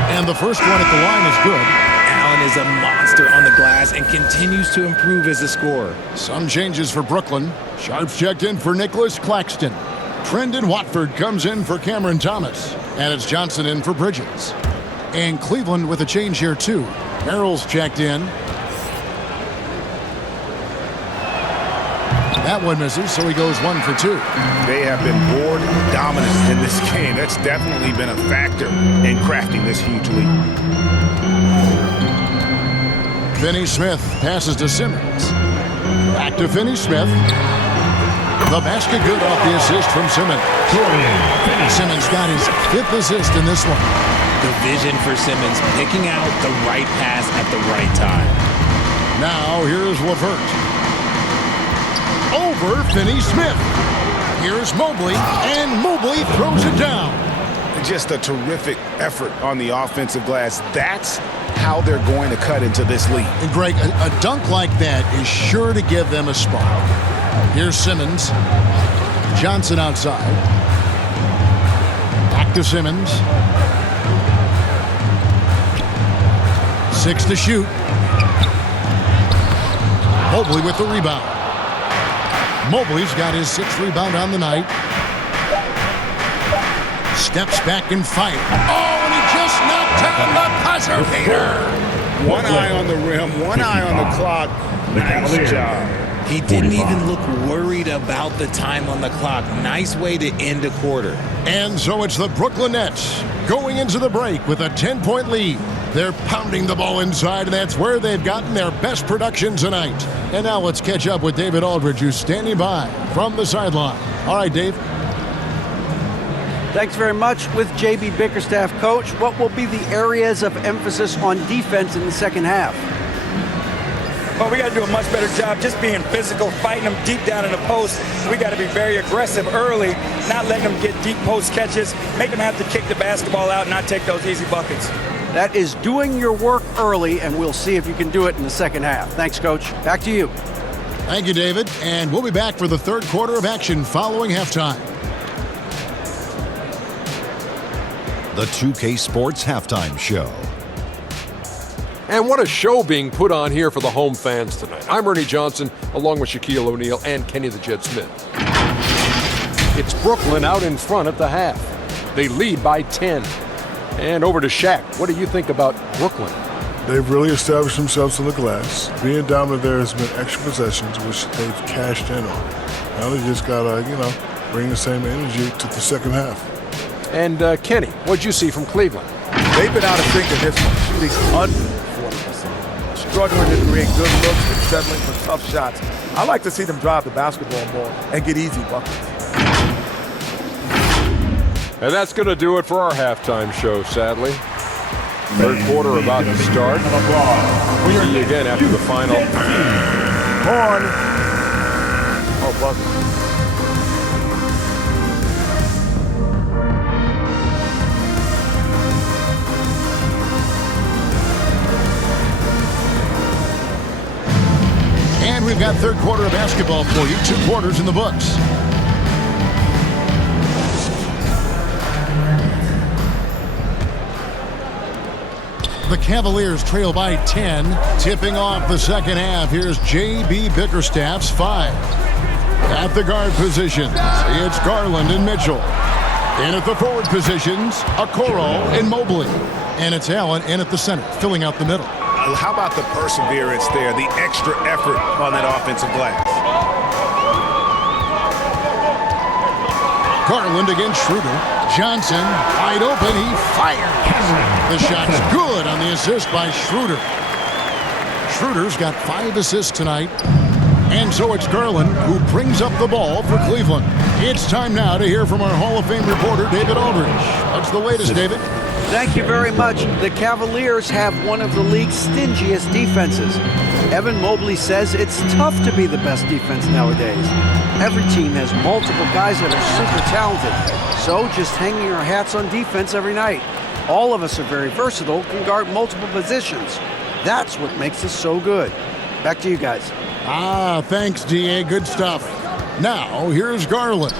And the first one at the line is good. Allen is a monster on the glass and continues to improve as a scorer. Some changes for Brooklyn. Sharps checked in for Nicholas Claxton. Trendon Watford comes in for Cameron Thomas. And it's Johnson in for Bridges. And Cleveland with a change here, too. Harrell's checked in. That one misses, so he goes 1 for 2. They have been board dominant in this game. That's definitely been a factor in crafting this huge lead. Finney Smith passes to Simmons. Back to Finney Smith. The basket good off the assist from Simmons. Simmons got his 5th assist in this one. The vision for Simmons, picking out the right pass at the right time. Now here's LeVert. Over Finney Smith. Here's Mobley, and Mobley throws it down. Just a terrific effort on the offensive glass. That's how they're going to cut into this lead. And Greg, a dunk like that is sure to give them a spark. Here's Simmons. Johnson outside. Back to Simmons. 6 to shoot. Mobley with the rebound. Mobley's got his 6th rebound on the night. Steps back and fires. Oh, and he just knocked down the buzzer beater. One eye on the rim, one eye on the clock. Nice job. He didn't even look worried about the time on the clock. Nice way to end a quarter. And so it's the Brooklyn Nets going into the break with a 10-point lead. They're pounding the ball inside, and that's where they've gotten their best production tonight. And now let's catch up with David Aldridge, who's standing by from the sideline. All right, Dave. Thanks very much. With J.B. Bickerstaff, Coach, what will be the areas of emphasis on defense in the second half? Well, we got to do a much better job just being physical, fighting them deep down in the post. We got to be very aggressive early, not letting them get deep post catches, make them have to kick the basketball out and not take those easy buckets. That is doing your work early, and we'll see if you can do it in the second half. Thanks, Coach. Back to you. Thank you, David. And we'll be back for the third quarter of action following halftime. The 2K Sports Halftime Show. And what a show being put on here for the home fans tonight. I'm Ernie Johnson, along with Shaquille O'Neal and Kenny the Jet Smith. It's Brooklyn out in front at the half. They lead by 10. And over to Shaq. What do you think about Brooklyn? They've really established themselves on the glass. Being dominant there has been extra possessions, which they've cashed in on. Now they just got to, bring the same energy to the second half. And Kenny, what'd you see from Cleveland? They've been out of sync in this one, shooting under 40%. Struggling to create good looks and settling for tough shots. I like to see them drive the basketball more and get easy buckets. And that's going to do it for our halftime show, sadly. Third quarter about to start. We'll see you again after the final. On. Oh, bucket. And we've got third quarter of basketball for you. 2 quarters in the books. The Cavaliers trail by 10. Tipping off the second half. Here's J.B. Bickerstaff's 5. At the guard positions, it's Garland and Mitchell. In at the forward positions, Okoro and Mobley. And it's Allen in at the center, filling out the middle. How about the perseverance there, the extra effort on that offensive glass? Garland against Schroeder. Johnson, wide open, he fires. The shot's good on the assist by Schroeder. Schroeder's got 5 assists tonight. And so it's Garland who brings up the ball for Cleveland. It's time now to hear from our Hall of Fame reporter, David Aldridge. What's the latest, David? Thank you very much. The Cavaliers have one of the league's stingiest defenses. Evan Mobley says it's tough to be the best defense nowadays. Every team has multiple guys that are super talented. So just hanging our hats on defense every night. All of us are very versatile, can guard multiple positions. That's what makes us so good. Back to you guys. Thanks, D.A. Good stuff. Now, here's Garland.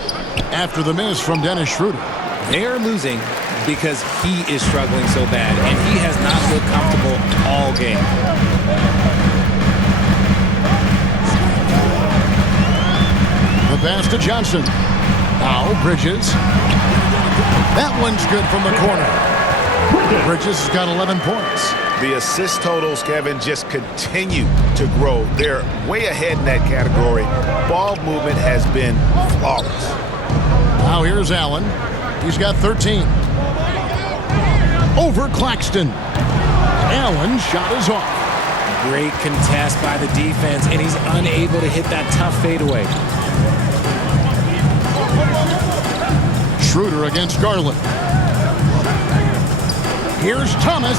After the miss from Dennis Schroeder. They're losing because he is struggling so bad, and he has not looked comfortable all game. The pass to Johnson. Now Bridges. That one's good from the corner. Bridges has got 11 points. The assist totals, Kevin, just continue to grow. They're way ahead in that category. Ball movement has been flawless. Now here's Allen. He's got 13. Over Claxton. Allen's shot is off. Great contest by the defense, and he's unable to hit that tough fadeaway. Schroeder against Garland. Here's Thomas.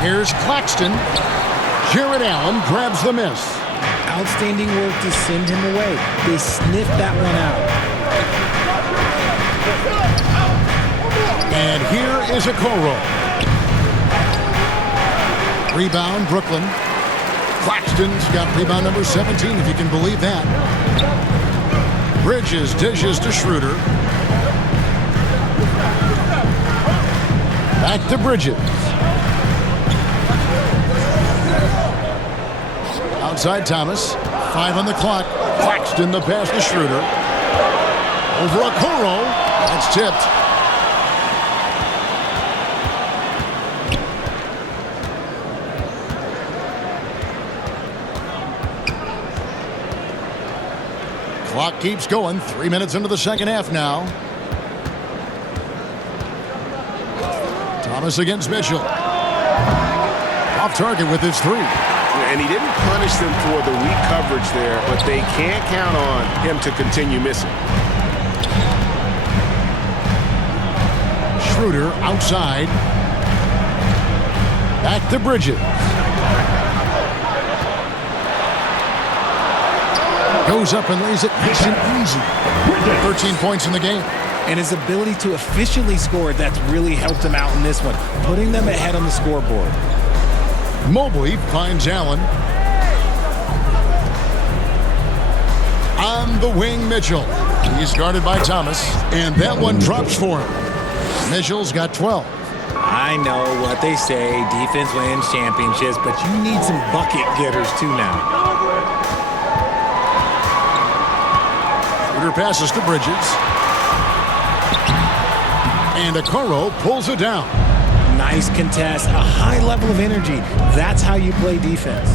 Here's Claxton. Jared Allen grabs the miss. Outstanding work to send him away. They sniffed that one out. And here is Okoro. Rebound, Brooklyn. Claxton's got rebound number 17, if you can believe that. Bridges dishes to Schroeder. Back to Bridges. Outside Thomas. 5 on the clock. Claxton the pass to Schroeder. Over Okoro. That's tipped. Clock keeps going. 3 minutes into the second half now. Thomas against Mitchell. Off target with his 3. And he didn't punish them for the weak coverage there, but they can't count on him to continue missing. Schroeder outside. Back to Bridges. Goes up and lays it nice and easy. 13 points in the game. And his ability to efficiently score, that's really helped him out in this one, putting them ahead on the scoreboard. Mobley finds Allen. On the wing, Mitchell. He's guarded by Thomas, and that one drops for him. Mitchell's got 12. I know what they say, defense wins championships, but you need some bucket getters too now. Passes to Bridges. And Okoro pulls it down. Nice contest, a high level of energy. That's how you play defense.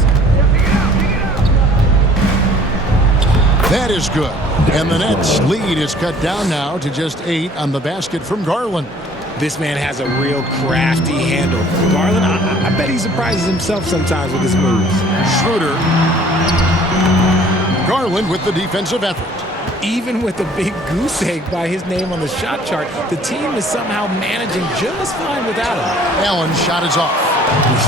That is good. And the Nets' lead is cut down now to just 8 on the basket from Garland. This man has a real crafty handle. Garland, I bet he surprises himself sometimes with his moves. Schroeder. Garland with the defensive effort. Even with a big goose egg by his name on the shot chart, the team is somehow managing just fine without him. Allen's shot is off.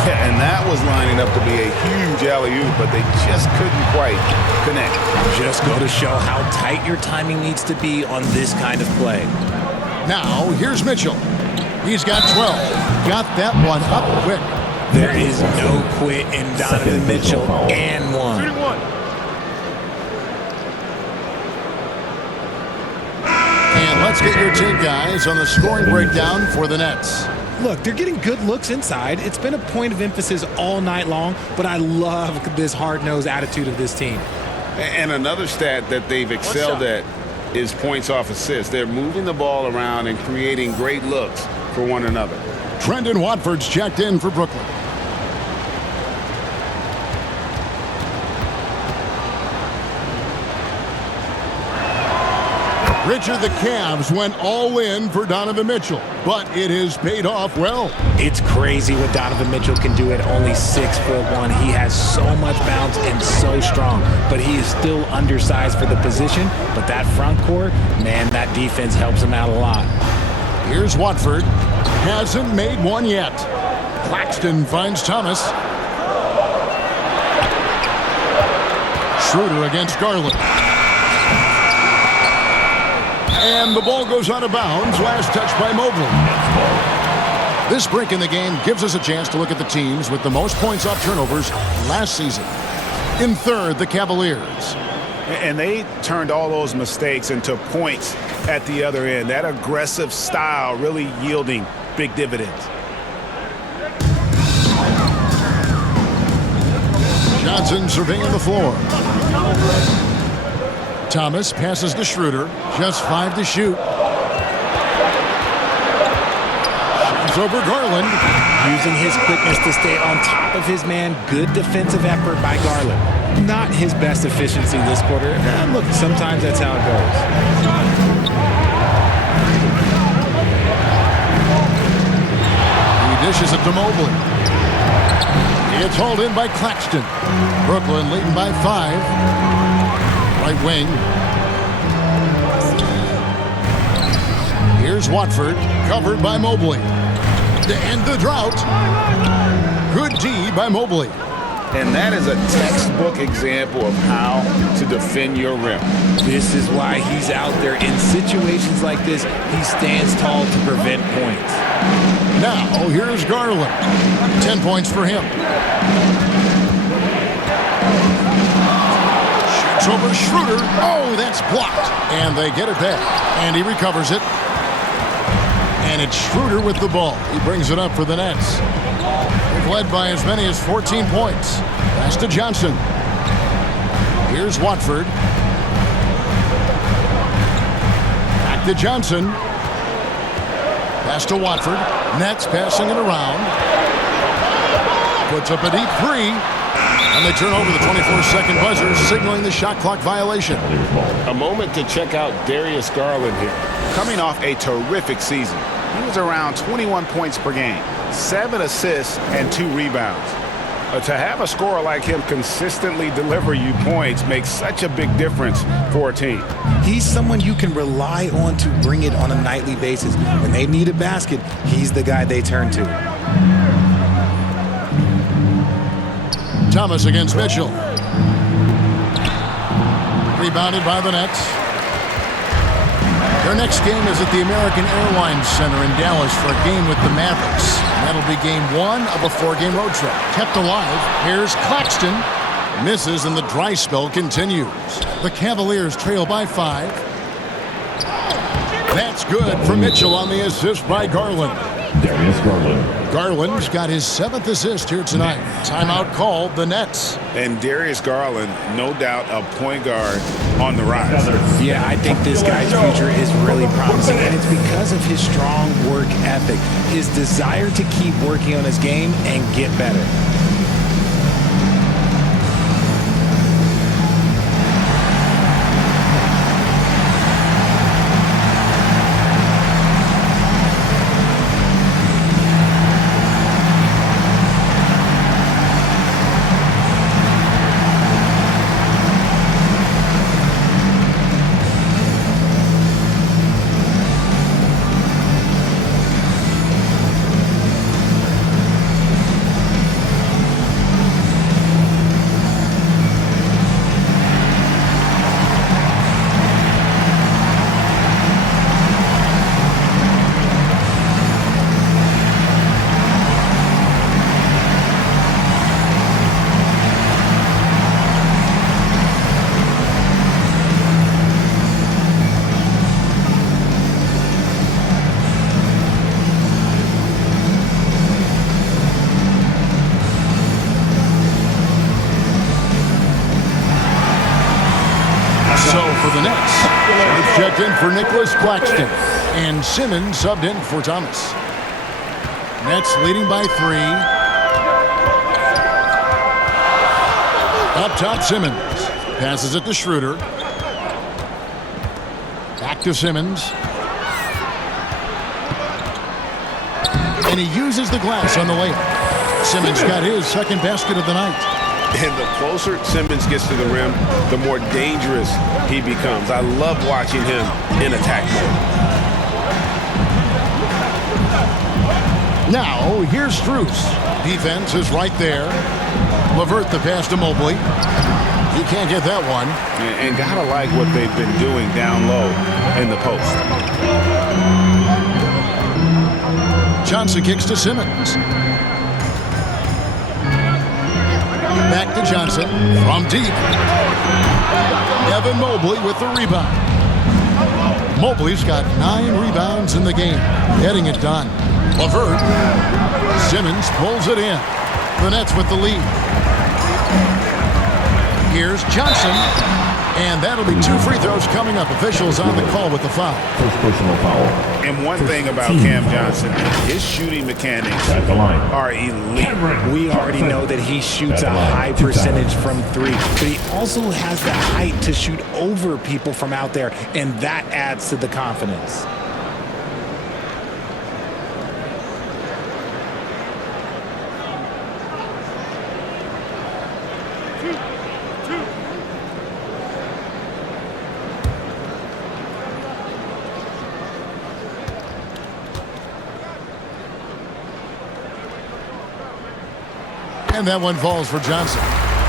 Yeah, and that was lining up to be a huge alley-oop, but they just couldn't quite connect. Just go to show how tight your timing needs to be on this kind of play. Now, here's Mitchell. He's got 12. Got that one up quick. There is no quit in Donovan Mitchell and one. Let's get your take, guys, on the scoring breakdown for the Nets. Look, they're getting good looks inside. It's been a point of emphasis all night long, but I love this hard-nosed attitude of this team. And another stat that they've excelled at is points off assists. They're moving the ball around and creating great looks for one another. Trendon Watford's checked in for Brooklyn. Richard, the Cavs went all in for Donovan Mitchell, but it has paid off well. It's crazy what Donovan Mitchell can do at only 6'1". He has so much bounce and so strong, but he is still undersized for the position. But that front court, man, that defense helps him out a lot. Here's Watford. Hasn't made one yet. Claxton finds Thomas. Schroeder against Garland. And the ball goes out of bounds. Last touch by Mobley. This break in the game gives us a chance to look at the teams with the most points off turnovers last season. In third, the Cavaliers. And they turned all those mistakes into points at the other end. That aggressive style really yielding big dividends. Johnson surveying the floor. Thomas passes to Schroeder. Just 5 to shoot. Shot Pass over Garland. Using his quickness to stay on top of his man. Good defensive effort by Garland. Not his best efficiency this quarter. Look, sometimes that's how it goes. He dishes it to Mobley. It's hauled in by Claxton. Brooklyn leading by 5. Right wing. Here's Watford, covered by Mobley. To end the drought. Good D by Mobley. And that is a textbook example of how to defend your rim. This is why he's out there. In situations like this, he stands tall to prevent points. Now, here's Garland. 10 points for him. Shoots over Schroeder. Oh, that's blocked. And they get it back. And he recovers it. And it's Schroeder with the ball. He brings it up for the Nets. They've led by as many as 14 points. Pass to Johnson. Here's Watford. Back to Johnson. Pass to Watford. Nets passing it around. Puts up a deep 3. And they turn over the 24-second buzzer, signaling the shot clock violation. A moment to check out Darius Garland here. Coming off a terrific season. He was around 21 points per game, 7 assists, and 2 rebounds. To have a scorer like him consistently deliver you points makes such a big difference for a team. He's someone you can rely on to bring it on a nightly basis. When they need a basket, he's the guy they turn to. Thomas against Mitchell. Rebounded by the Nets. Their next game is at the American Airlines Center in Dallas for a game with the Mavericks. That'll be game 1 of a 4-game road trip. Kept alive. Here's Claxton. Misses and the dry spell continues. The Cavaliers trail by 5. That's good for Mitchell on the assist by Garland. Darius Garland. Garland's got his 7th assist here tonight. Timeout called the Nets. And Darius Garland, no doubt a point guard on the rise. Yeah, I think this guy's future is really promising, and it's because of his strong work ethic, his desire to keep working on his game and get better. For the Nets, it's checked in for Nicholas Claxton, and Simmons subbed in for Thomas. Nets leading by 3. Up top, Simmons passes it to Schroeder. Back to Simmons. And he uses the glass on the layup. Simmons got his 2nd basket of the night. And the closer Simmons gets to the rim, the more dangerous he becomes. I love watching him in attack mode. Now, here's Strus. Defense is right there. LeVert the pass to Mobley. He can't get that one. And gotta like what they've been doing down low in the post. Johnson kicks to Simmons. Back to Johnson from deep. Evan Mobley with the rebound. Mobley's got 9 rebounds in the game, getting it done. LeVert. Simmons pulls it in. The Nets with the lead. Here's Johnson. And that'll be 2 free throws coming up. Officials on the call with the foul. First personal foul. And one thing about Cam Johnson, his shooting mechanics At the line. are elite. We already know that he shoots a high percentage from 3, but he also has the height to shoot over people from out there, and that adds to the confidence. And that one falls for Johnson.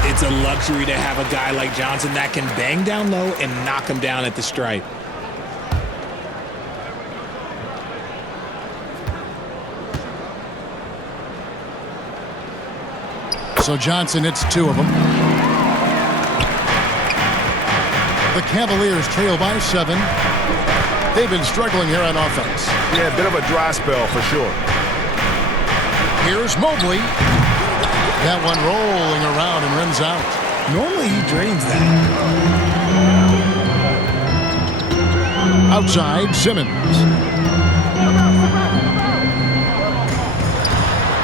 It's a luxury to have a guy like Johnson that can bang down low and knock him down at the stripe. So Johnson hits 2 of them. The Cavaliers trail by 7. They've been struggling here on offense. Yeah, a bit of a dry spell for sure. Here's Mobley. That one rolling around and runs out. Normally he drains that. Outside, Simmons.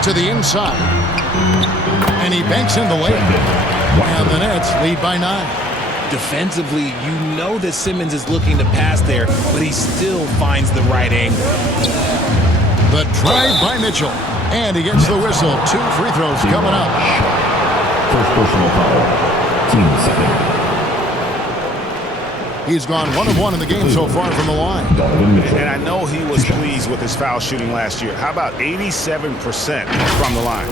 To the inside. And he banks in the layup. And the Nets lead by 9. Defensively, you know that Simmons is looking to pass there, but he still finds the right angle. The drive by Mitchell. And he gets the whistle. 2 free throws coming up. First personal foul. Team second. He's gone 1 of 1 in the game so far from the line. And I know he was pleased with his foul shooting last year. How about 87% from the line?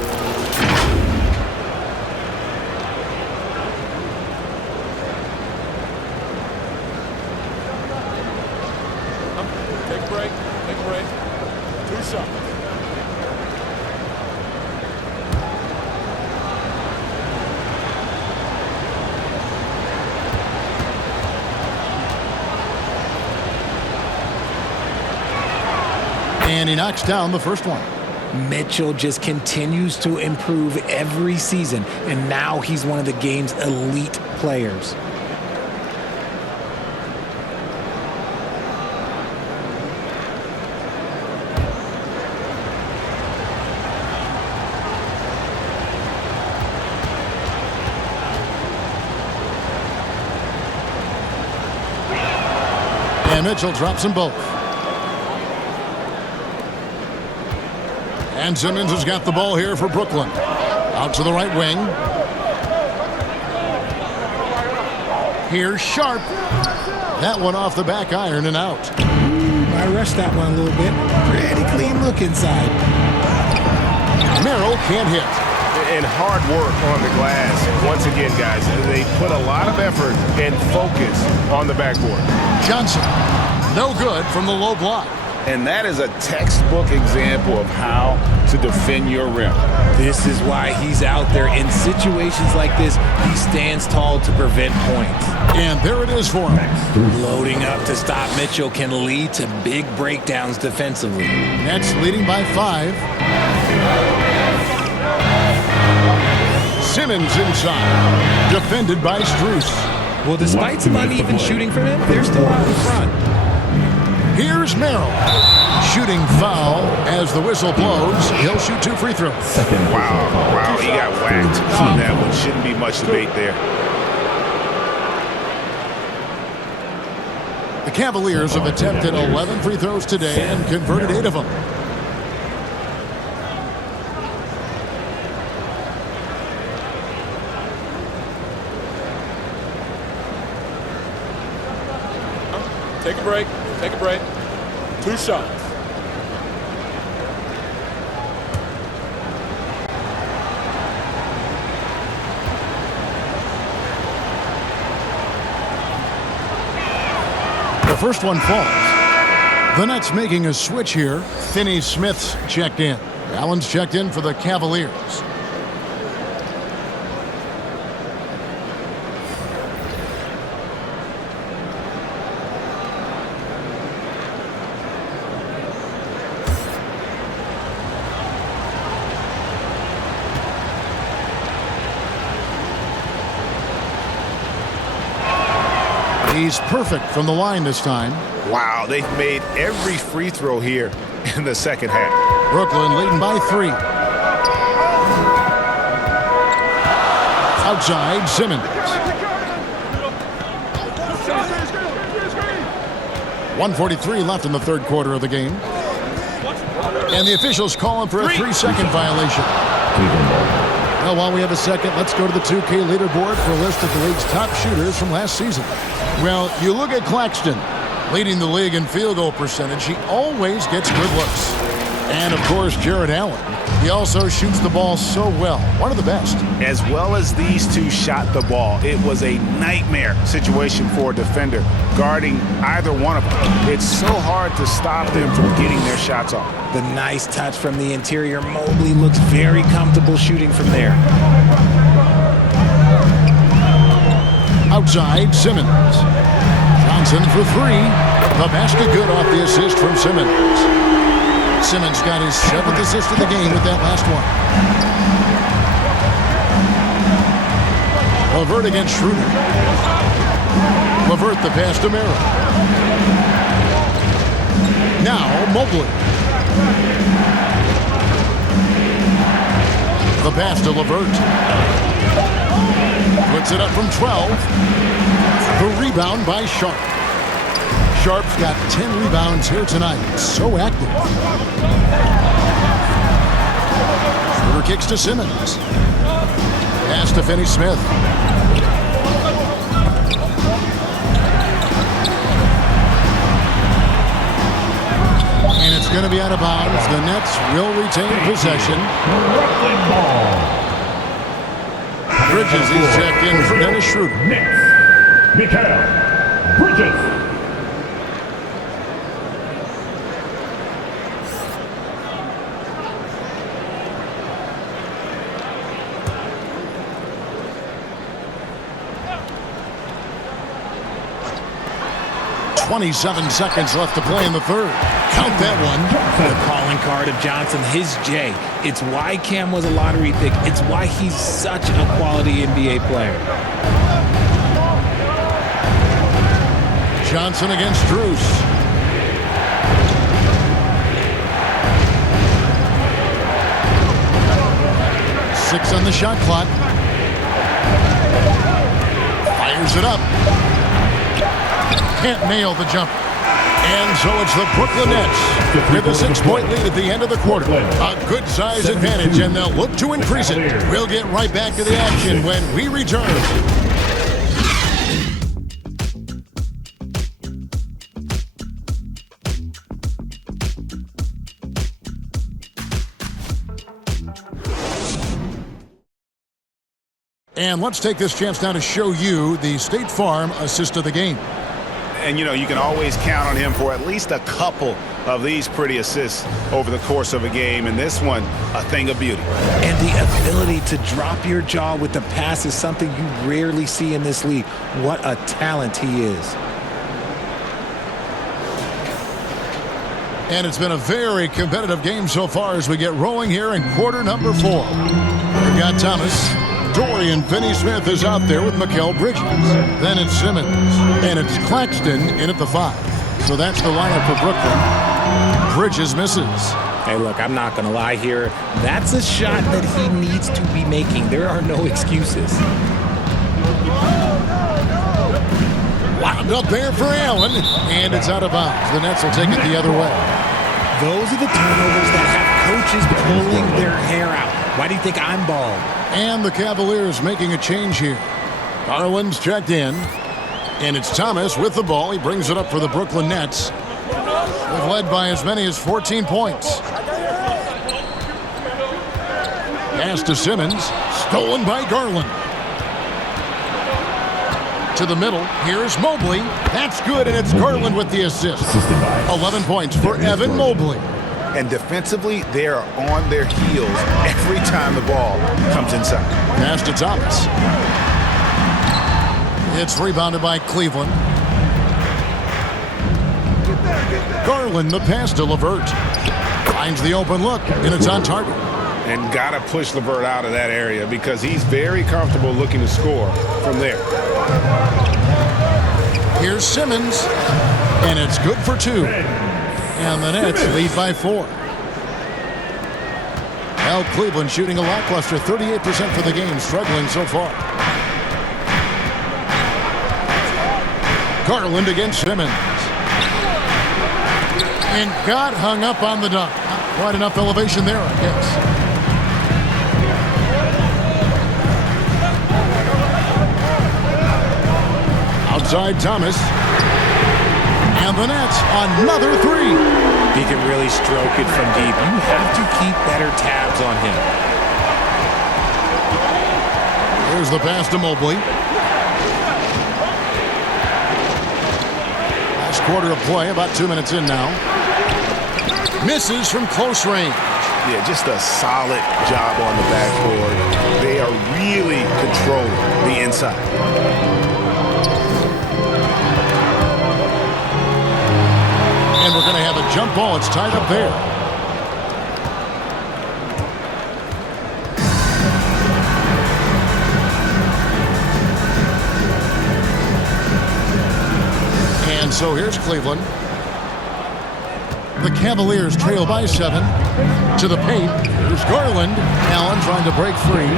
Take a break. Take a break. 2 shots. And he knocks down the first one. Mitchell just continues to improve every season, and now he's one of the game's elite players. And Mitchell drops them both. And Simmons has got the ball here for Brooklyn. Out to the right wing. Here's Sharp. That one off the back iron and out. I rushed that one a little bit. Pretty clean look inside. Merrill can't hit. And hard work on the glass. Once again, guys, they put a lot of effort and focus on the backboard. Johnson, no good from the low block. And that is a textbook example of how to defend your rim. This is why he's out there in situations like this. He stands tall to prevent points. And there it is for him. Loading up to stop Mitchell can lead to big breakdowns defensively. Nets leading by 5. Simmons inside. Defended by Strus. Well, despite some uneven shooting from him, they're still out in front. Here's Merrill. Shooting foul as the whistle blows. He'll shoot 2 free throws. Wow, he got whacked on that one. Shouldn't be much debate there. The Cavaliers have attempted 11 free throws today and converted 8 of them. Take a break. Take a break. 2 shots. The first one falls. The Nets making a switch here. Finney-Smith's checked in. Allen's checked in for the Cavaliers. He's perfect from the line this time. Wow, they've made every free throw here in the second half. Brooklyn leading by 3. Outside, Simmons. 1:43 left in the third quarter of the game. And the officials calling for a 3-second violation. Well, while we have a second, let's go to the 2K leaderboard for a list of the league's top shooters from last season. Well, you look at Claxton, leading the league in field goal percentage. He always gets good looks. And, of course, Jared Allen. He also shoots the ball so well. One of the best. As well as these two shot the ball, it was a nightmare situation for a defender guarding either one of them. It's so hard to stop them from getting their shots off. The nice touch from the interior. Mobley looks very comfortable shooting from there. Outside, Simmons. Johnson for 3. The basket good off the assist from Simmons. Simmons got his 7th assist of the game with that last one. LeVert against Schroeder. LeVert the pass to Mero. Now Mobley. The pass to LeVert. Puts it up from 12. The rebound by Sharp. Sharp's got 10 rebounds here tonight. So active. Schroeder kicks to Simmons. Pass to Finney-Smith. And it's going to be out of bounds. The Nets will retain possession. Bridges is checked in for Dennis Schroeder. Mikal Bridges. 27 seconds left to play in the third. Count that one. The calling card of Johnson, his J. It's why Cam was a lottery pick. It's why he's such a quality NBA player. Johnson against Drews. Six on the shot clock. Fires it up. Can't nail the jumper. And so it's the Brooklyn Nets with a 6-point lead at the end of the quarter. A good size advantage, and they'll look to increase it. We'll get right back to the action when we return. And let's take this chance now to show you the State Farm assist of the game. And, you know, you can always count on him for at least a couple of these pretty assists over the course of a game. And this one, a thing of beauty. And the ability to drop your jaw with the pass is something you rarely see in this league. What a talent he is. And it's been a very competitive game so far as we get rolling here in quarter number 4. We've got Thomas. Dorian Finney-Smith is out there with Mikal Bridges. Then it's Simmons. And it's Claxton in at the 5. So that's the lineup for Brooklyn. Bridges misses. Hey, look, I'm not going to lie here. That's a shot that he needs to be making. There are no excuses. Wound up there for Allen. And it's out of bounds. The Nets will take it the other way. Those are the turnovers that have coaches pulling their hair out. Why do you think I'm bald? And the Cavaliers making a change here. Garland's checked in. And it's Thomas with the ball. He brings it up for the Brooklyn Nets. They've led by as many as 14 points. Pass to Simmons. Stolen by Garland. To the middle. Here's Mobley. That's good, and it's Garland with the assist. 11 points for Evan Mobley. And defensively, they are on their heels every time the ball comes inside. Pass to Thomas. It's rebounded by Cleveland. Garland, the pass to LeVert. Finds the open look, and it's on target. And got to push LeVert out of that area because he's very comfortable looking to score from there. Here's Simmons, and it's good for 2. And the Nets lead by 4. Well, Cleveland shooting a lackluster 38% for the game, struggling so far. Garland against Simmons. And got hung up on the dunk. Not quite enough elevation there, I guess. Outside Thomas. And the Nets, another 3. He can really stroke it from deep. You have to keep better tabs on him. Here's the pass to Mobley. Last quarter of play, about 2 minutes in now. Misses from close range. Yeah, just a solid job on the backboard. They are really controlling the inside. And we're going to have a jump ball. It's tied up there. And so here's Cleveland. The Cavaliers trail by 7 to the paint. Here's Garland. Allen trying to break free.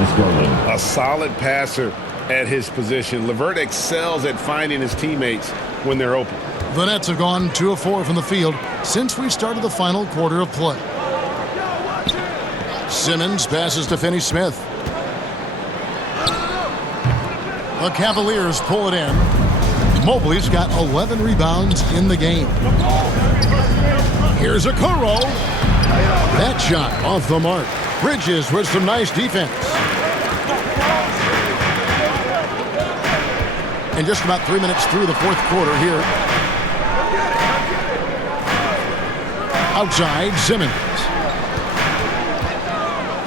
A solid passer at his position. LeVert excels at finding his teammates when they're open. The Nets have gone 2 of 4 from the field since we started the final quarter of play. Simmons passes to Finney-Smith. The Cavaliers pull it in. Mobley's got 11 rebounds in the game. Here's Okoro. That shot off the mark. Bridges with some nice defense. And just about 3 minutes through the fourth quarter here. Outside, Simmons.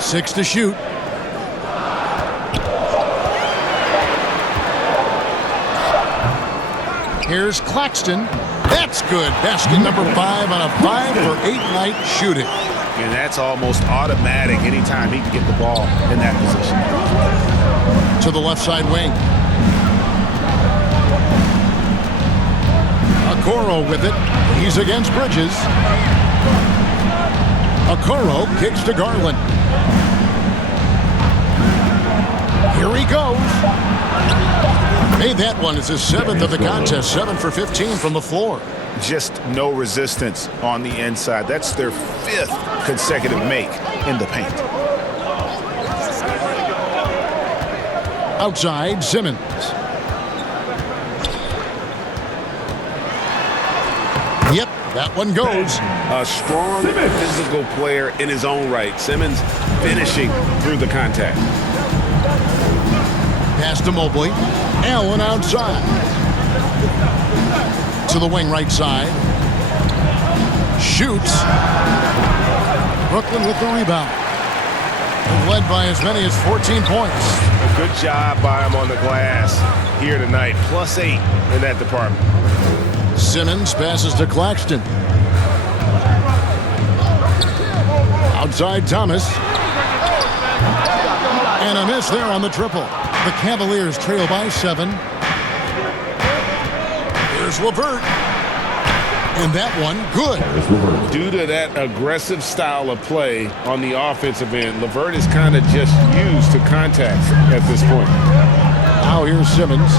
6 to shoot. Here's Claxton. That's good. Basket number 5 on a 5 for 8 night shooting. And that's almost automatic anytime he can get the ball in that position. To the left side wing. Okoro with it. He's against Bridges. Okoro kicks to Garland. Here he goes. Made that one. It's his 7th of the contest. 7 for 15 from the floor. Just no resistance on the inside. That's their 5th consecutive make in the paint. Outside, Simmons. Yep, that one goes. A strong physical player in his own right. Simmons finishing through the contact. Pass to Mobley. Allen outside. To the wing right side. Shoots. Brooklyn with the rebound. Led by as many as 14 points. A good job by him on the glass here tonight. +8 in that department. Simmons passes to Claxton. Outside Thomas. And a miss there on the triple. The Cavaliers trail by 7. Here's LeVert. And that one, good. Due to that aggressive style of play on the offensive end, LeVert is kind of just used to contact at this point. Now here's Simmons.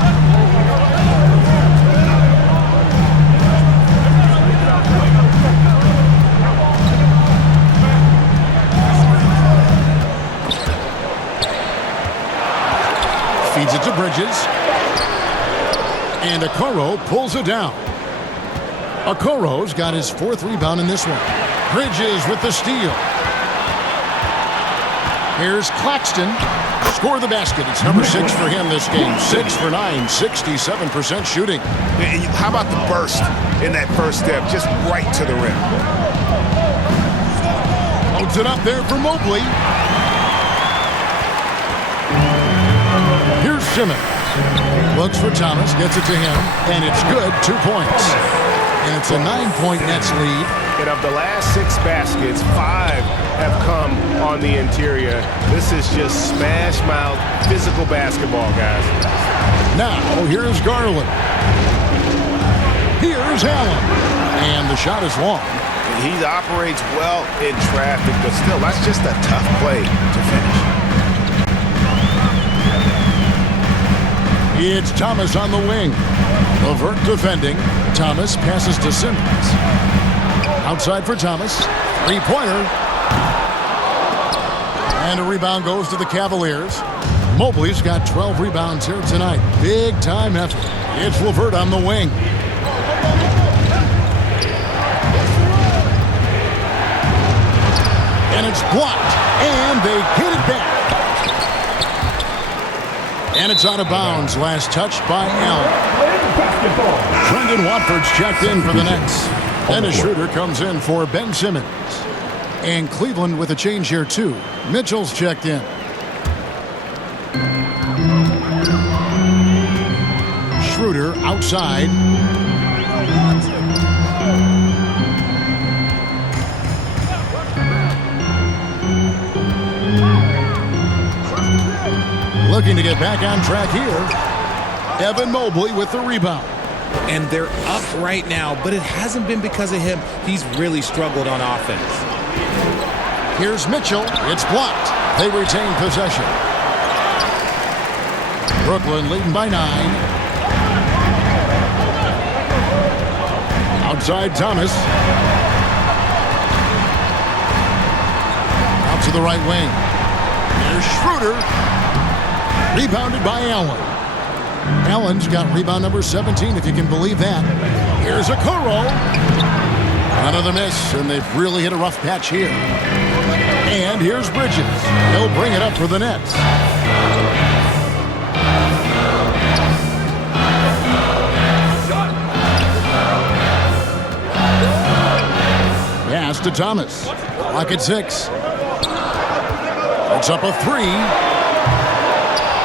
Feeds it to Bridges. And Okoro pulls it down. Okoro's got his 4th rebound in this one. Bridges with the steal. Here's Claxton. Score the basket. It's number 6 for him this game. 6 for 9, 67% shooting. And how about the burst in that first step, just right to the rim? Holds it up there for Mobley. Here's Simmons. Looks for Thomas, gets it to him, and it's good. 2 points. And it's a 9-point Nets lead. And of the last 6 baskets, 5 have come on the interior. This is just smash mouth physical basketball, guys. Now, here's Garland. Here's Allen. And the shot is long. He operates well in traffic, but still, that's just a tough play to finish. It's Thomas on the wing. Levert defending. Thomas passes to Simmons. Outside for Thomas. Three-pointer. And a rebound goes to the Cavaliers. Mobley's got 12 rebounds here tonight. Big time effort. It's Levert on the wing. And it's blocked. And they hit it back. And it's out of bounds. Last touch by Allen. Brendan Watford's checked in for the Nets. Dennis Schroeder comes in for Ben Simmons. And Cleveland with a change here too. Mitchell's checked in. Schroeder outside. Looking to get back on track here. Evan Mobley with the rebound. And they're up right now, but it hasn't been because of him. He's really struggled on offense. Here's Mitchell. It's blocked. They retain possession. Brooklyn leading by 9. Outside Thomas. Out to the right wing. Here's Schroeder. Rebounded by Allen. Allen's got rebound number 17, if you can believe that. Here's Okoro. Another miss, and they've really hit a rough patch here. And here's Bridges. He'll bring it up for the Nets. Pass to Thomas. Clock at 6. It's up a 3.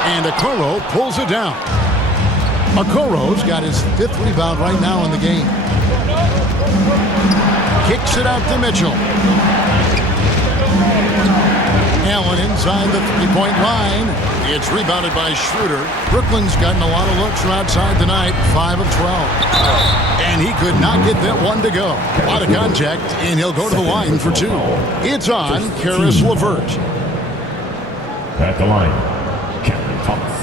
And Okoro pulls it down. Okoro's got his 5th rebound right now in the game. Kicks it out to Mitchell. Allen inside the three-point line. It's rebounded by Schroeder. Brooklyn's gotten a lot of looks from outside tonight, 5 of 12. And he could not get that one to go. A lot of contact, and he'll go to the line for 2. It's on Karis LeVert. At the line, Cameron Thomas.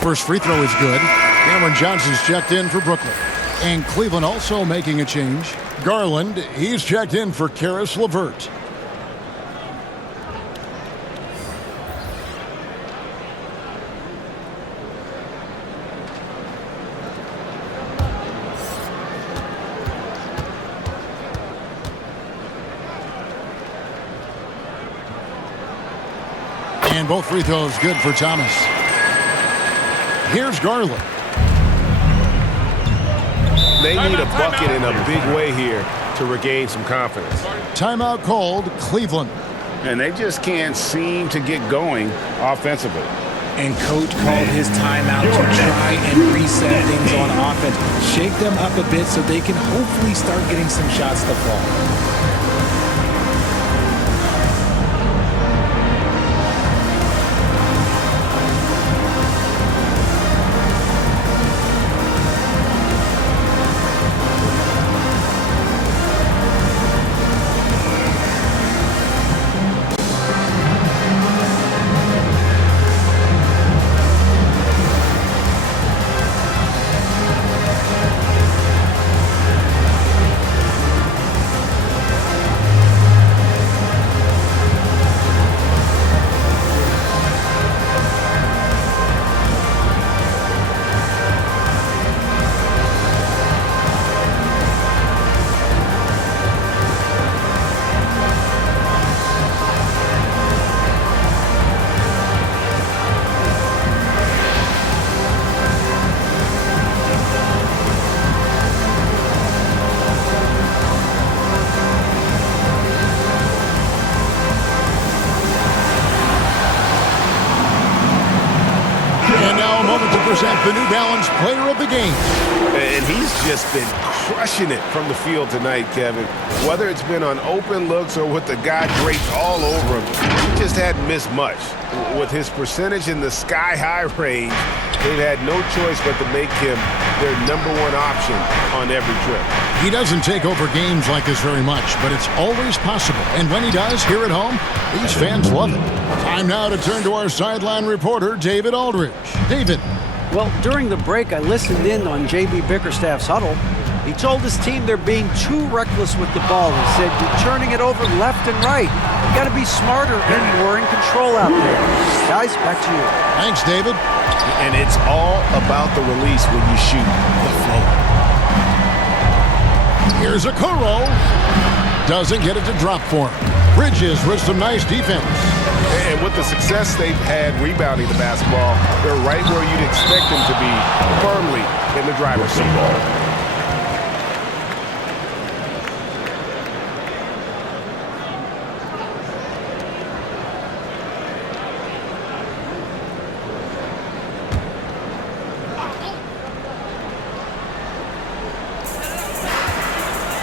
First free throw is good. Cameron Johnson's checked in for Brooklyn. And Cleveland also making a change. Garland, he's checked in for Karis LeVert. And both free throws good for Thomas. Here's Garland. They need a bucket in a big way here to regain some confidence. Timeout called, Cleveland. And they just can't seem to get going offensively. And coach called his timeout to try and reset things on offense. Shake them up a bit so they can hopefully start getting some shots to fall. the New Balance Player of the Game. And he's just been crushing it from the field tonight, Kevin. Whether it's been on open looks or with the guy draped all over him, he just hadn't missed much. With his percentage in the sky-high range, they've had no choice but to make him their #1 option on every trip. He doesn't take over games like this very much, but it's always possible. And when he does, here at home, these fans love it. Time now to turn to our sideline reporter, David Aldridge. David. Well, during the break, I listened in on J.B. Bickerstaff's huddle. He told his team they're being too reckless with the ball. He said, you're turning it over left and right. You got to be smarter and more in control out there. Guys, back to you. Thanks, David. And it's all about the release when you shoot the flow. Here's a Kuro. Doesn't get it to drop for him. Bridges with some nice defense. And with the success they've had rebounding the basketball, they're right where you'd expect them to be, firmly in the driver's seat.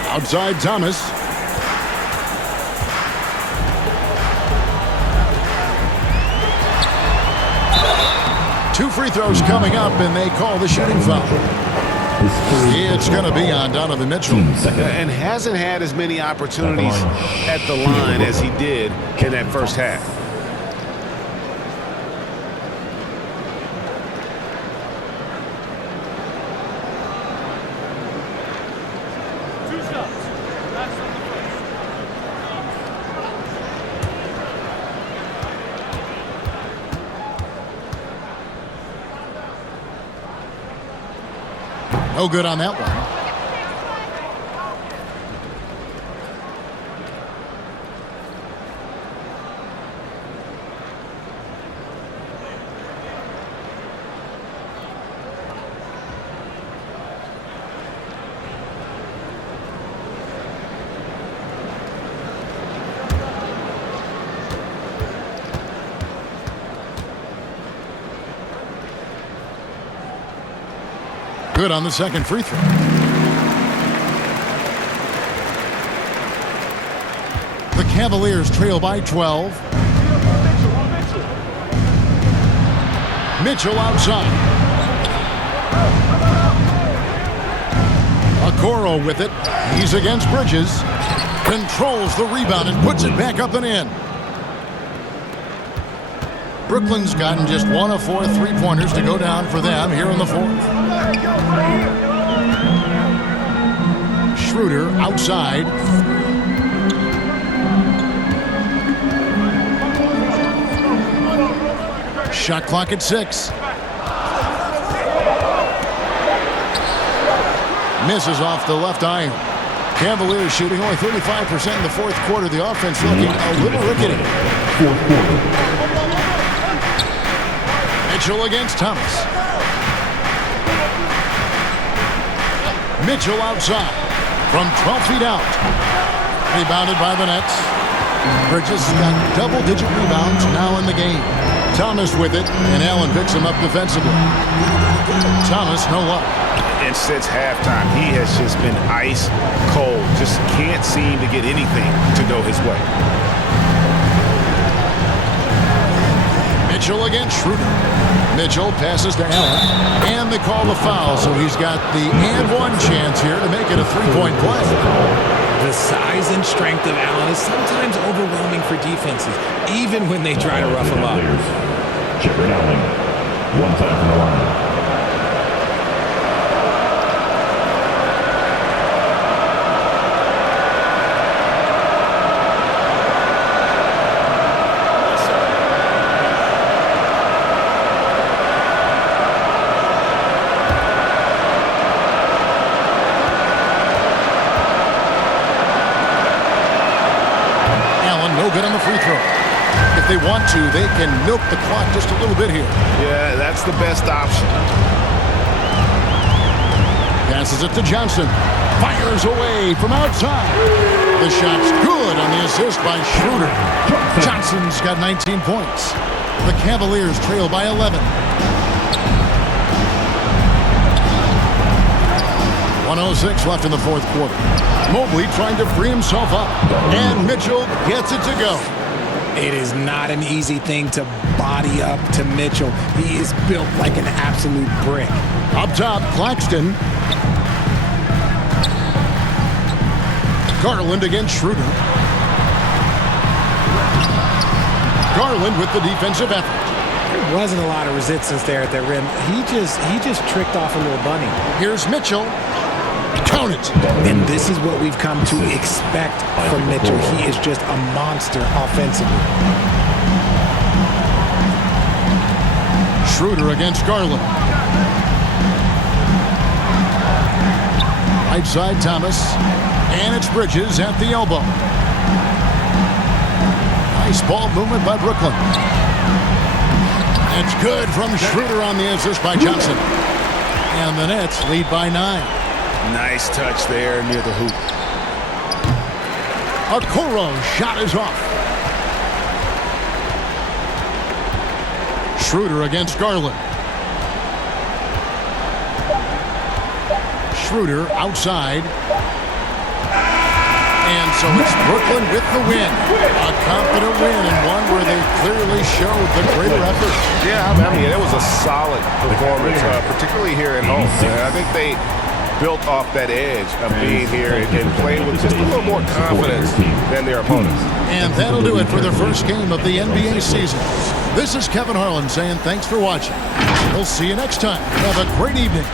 Outside Thomas. Two free throws coming up, and they call the shooting foul. It's going to be on Donovan Mitchell. And hasn't had as many opportunities at the line as he did in that first half. No good on that one. Good on the second free throw. The Cavaliers trail by 12. Mitchell outside. Okoro with it. He's against Bridges. Controls the rebound and puts it back up and in. Brooklyn's gotten just 1 of 4 three-pointers to go down for them here in the fourth. Schroeder outside. Shot clock at 6. Misses off the left iron. Cavaliers shooting only 35% in the fourth quarter. The offense looking a little rickety. Mitchell against Thomas. Mitchell outside from 12 feet out. Rebounded by the Nets. Bridges got double-digit rebounds now in the game. Thomas with it, and Allen picks him up defensively. Thomas, no luck. And since halftime, he has just been ice cold. Just can't seem to get anything to go his way. Mitchell against Schroeder. Mitchell passes to Allen, and they call the foul, so he's got the and-one chance here to make it a three-point play. The size and strength of Allen is sometimes overwhelming for defenses, even when they try to rough him up. Chipper Allen, one time from the line. Good on the free throw. If they want to, they can milk the clock just a little bit here. Yeah, that's the best option. Passes it to Johnson. Fires away from outside. The shot's good on the assist by Schroeder. Johnson's got 19 points. The Cavaliers trail by 11. 1:06 left in the fourth quarter. Mobley trying to free himself up. And Mitchell gets it to go. It is not an easy thing to body up to Mitchell. He is built like an absolute brick. Up top, Claxton. Garland against Schroeder. Garland with the defensive effort. There wasn't a lot of resistance there at the rim. He just tricked off a little bunny. Here's Mitchell. Count it. And this is what we've come to expect from Mitchell. He is just a monster offensively. Schroeder against Garland. Right side, Thomas. And it's Bridges at the elbow. Nice ball movement by Brooklyn. It's good from Schroeder on the assist by Johnson. And the Nets lead by 9. Nice touch there near the hoop. Okoro's shot is off. Schroeder against Garland. Schroeder outside. And so it's Brooklyn with the win. A confident win and one where they clearly showed the greater effort. Yeah, I mean, it was a solid performance, particularly here at home. I think they built off that edge of being here and playing with just a little more confidence than their opponents. And that'll do it for the first game of the NBA season. This is Kevin Harlan saying thanks for watching. We'll see you next time. Have a great evening.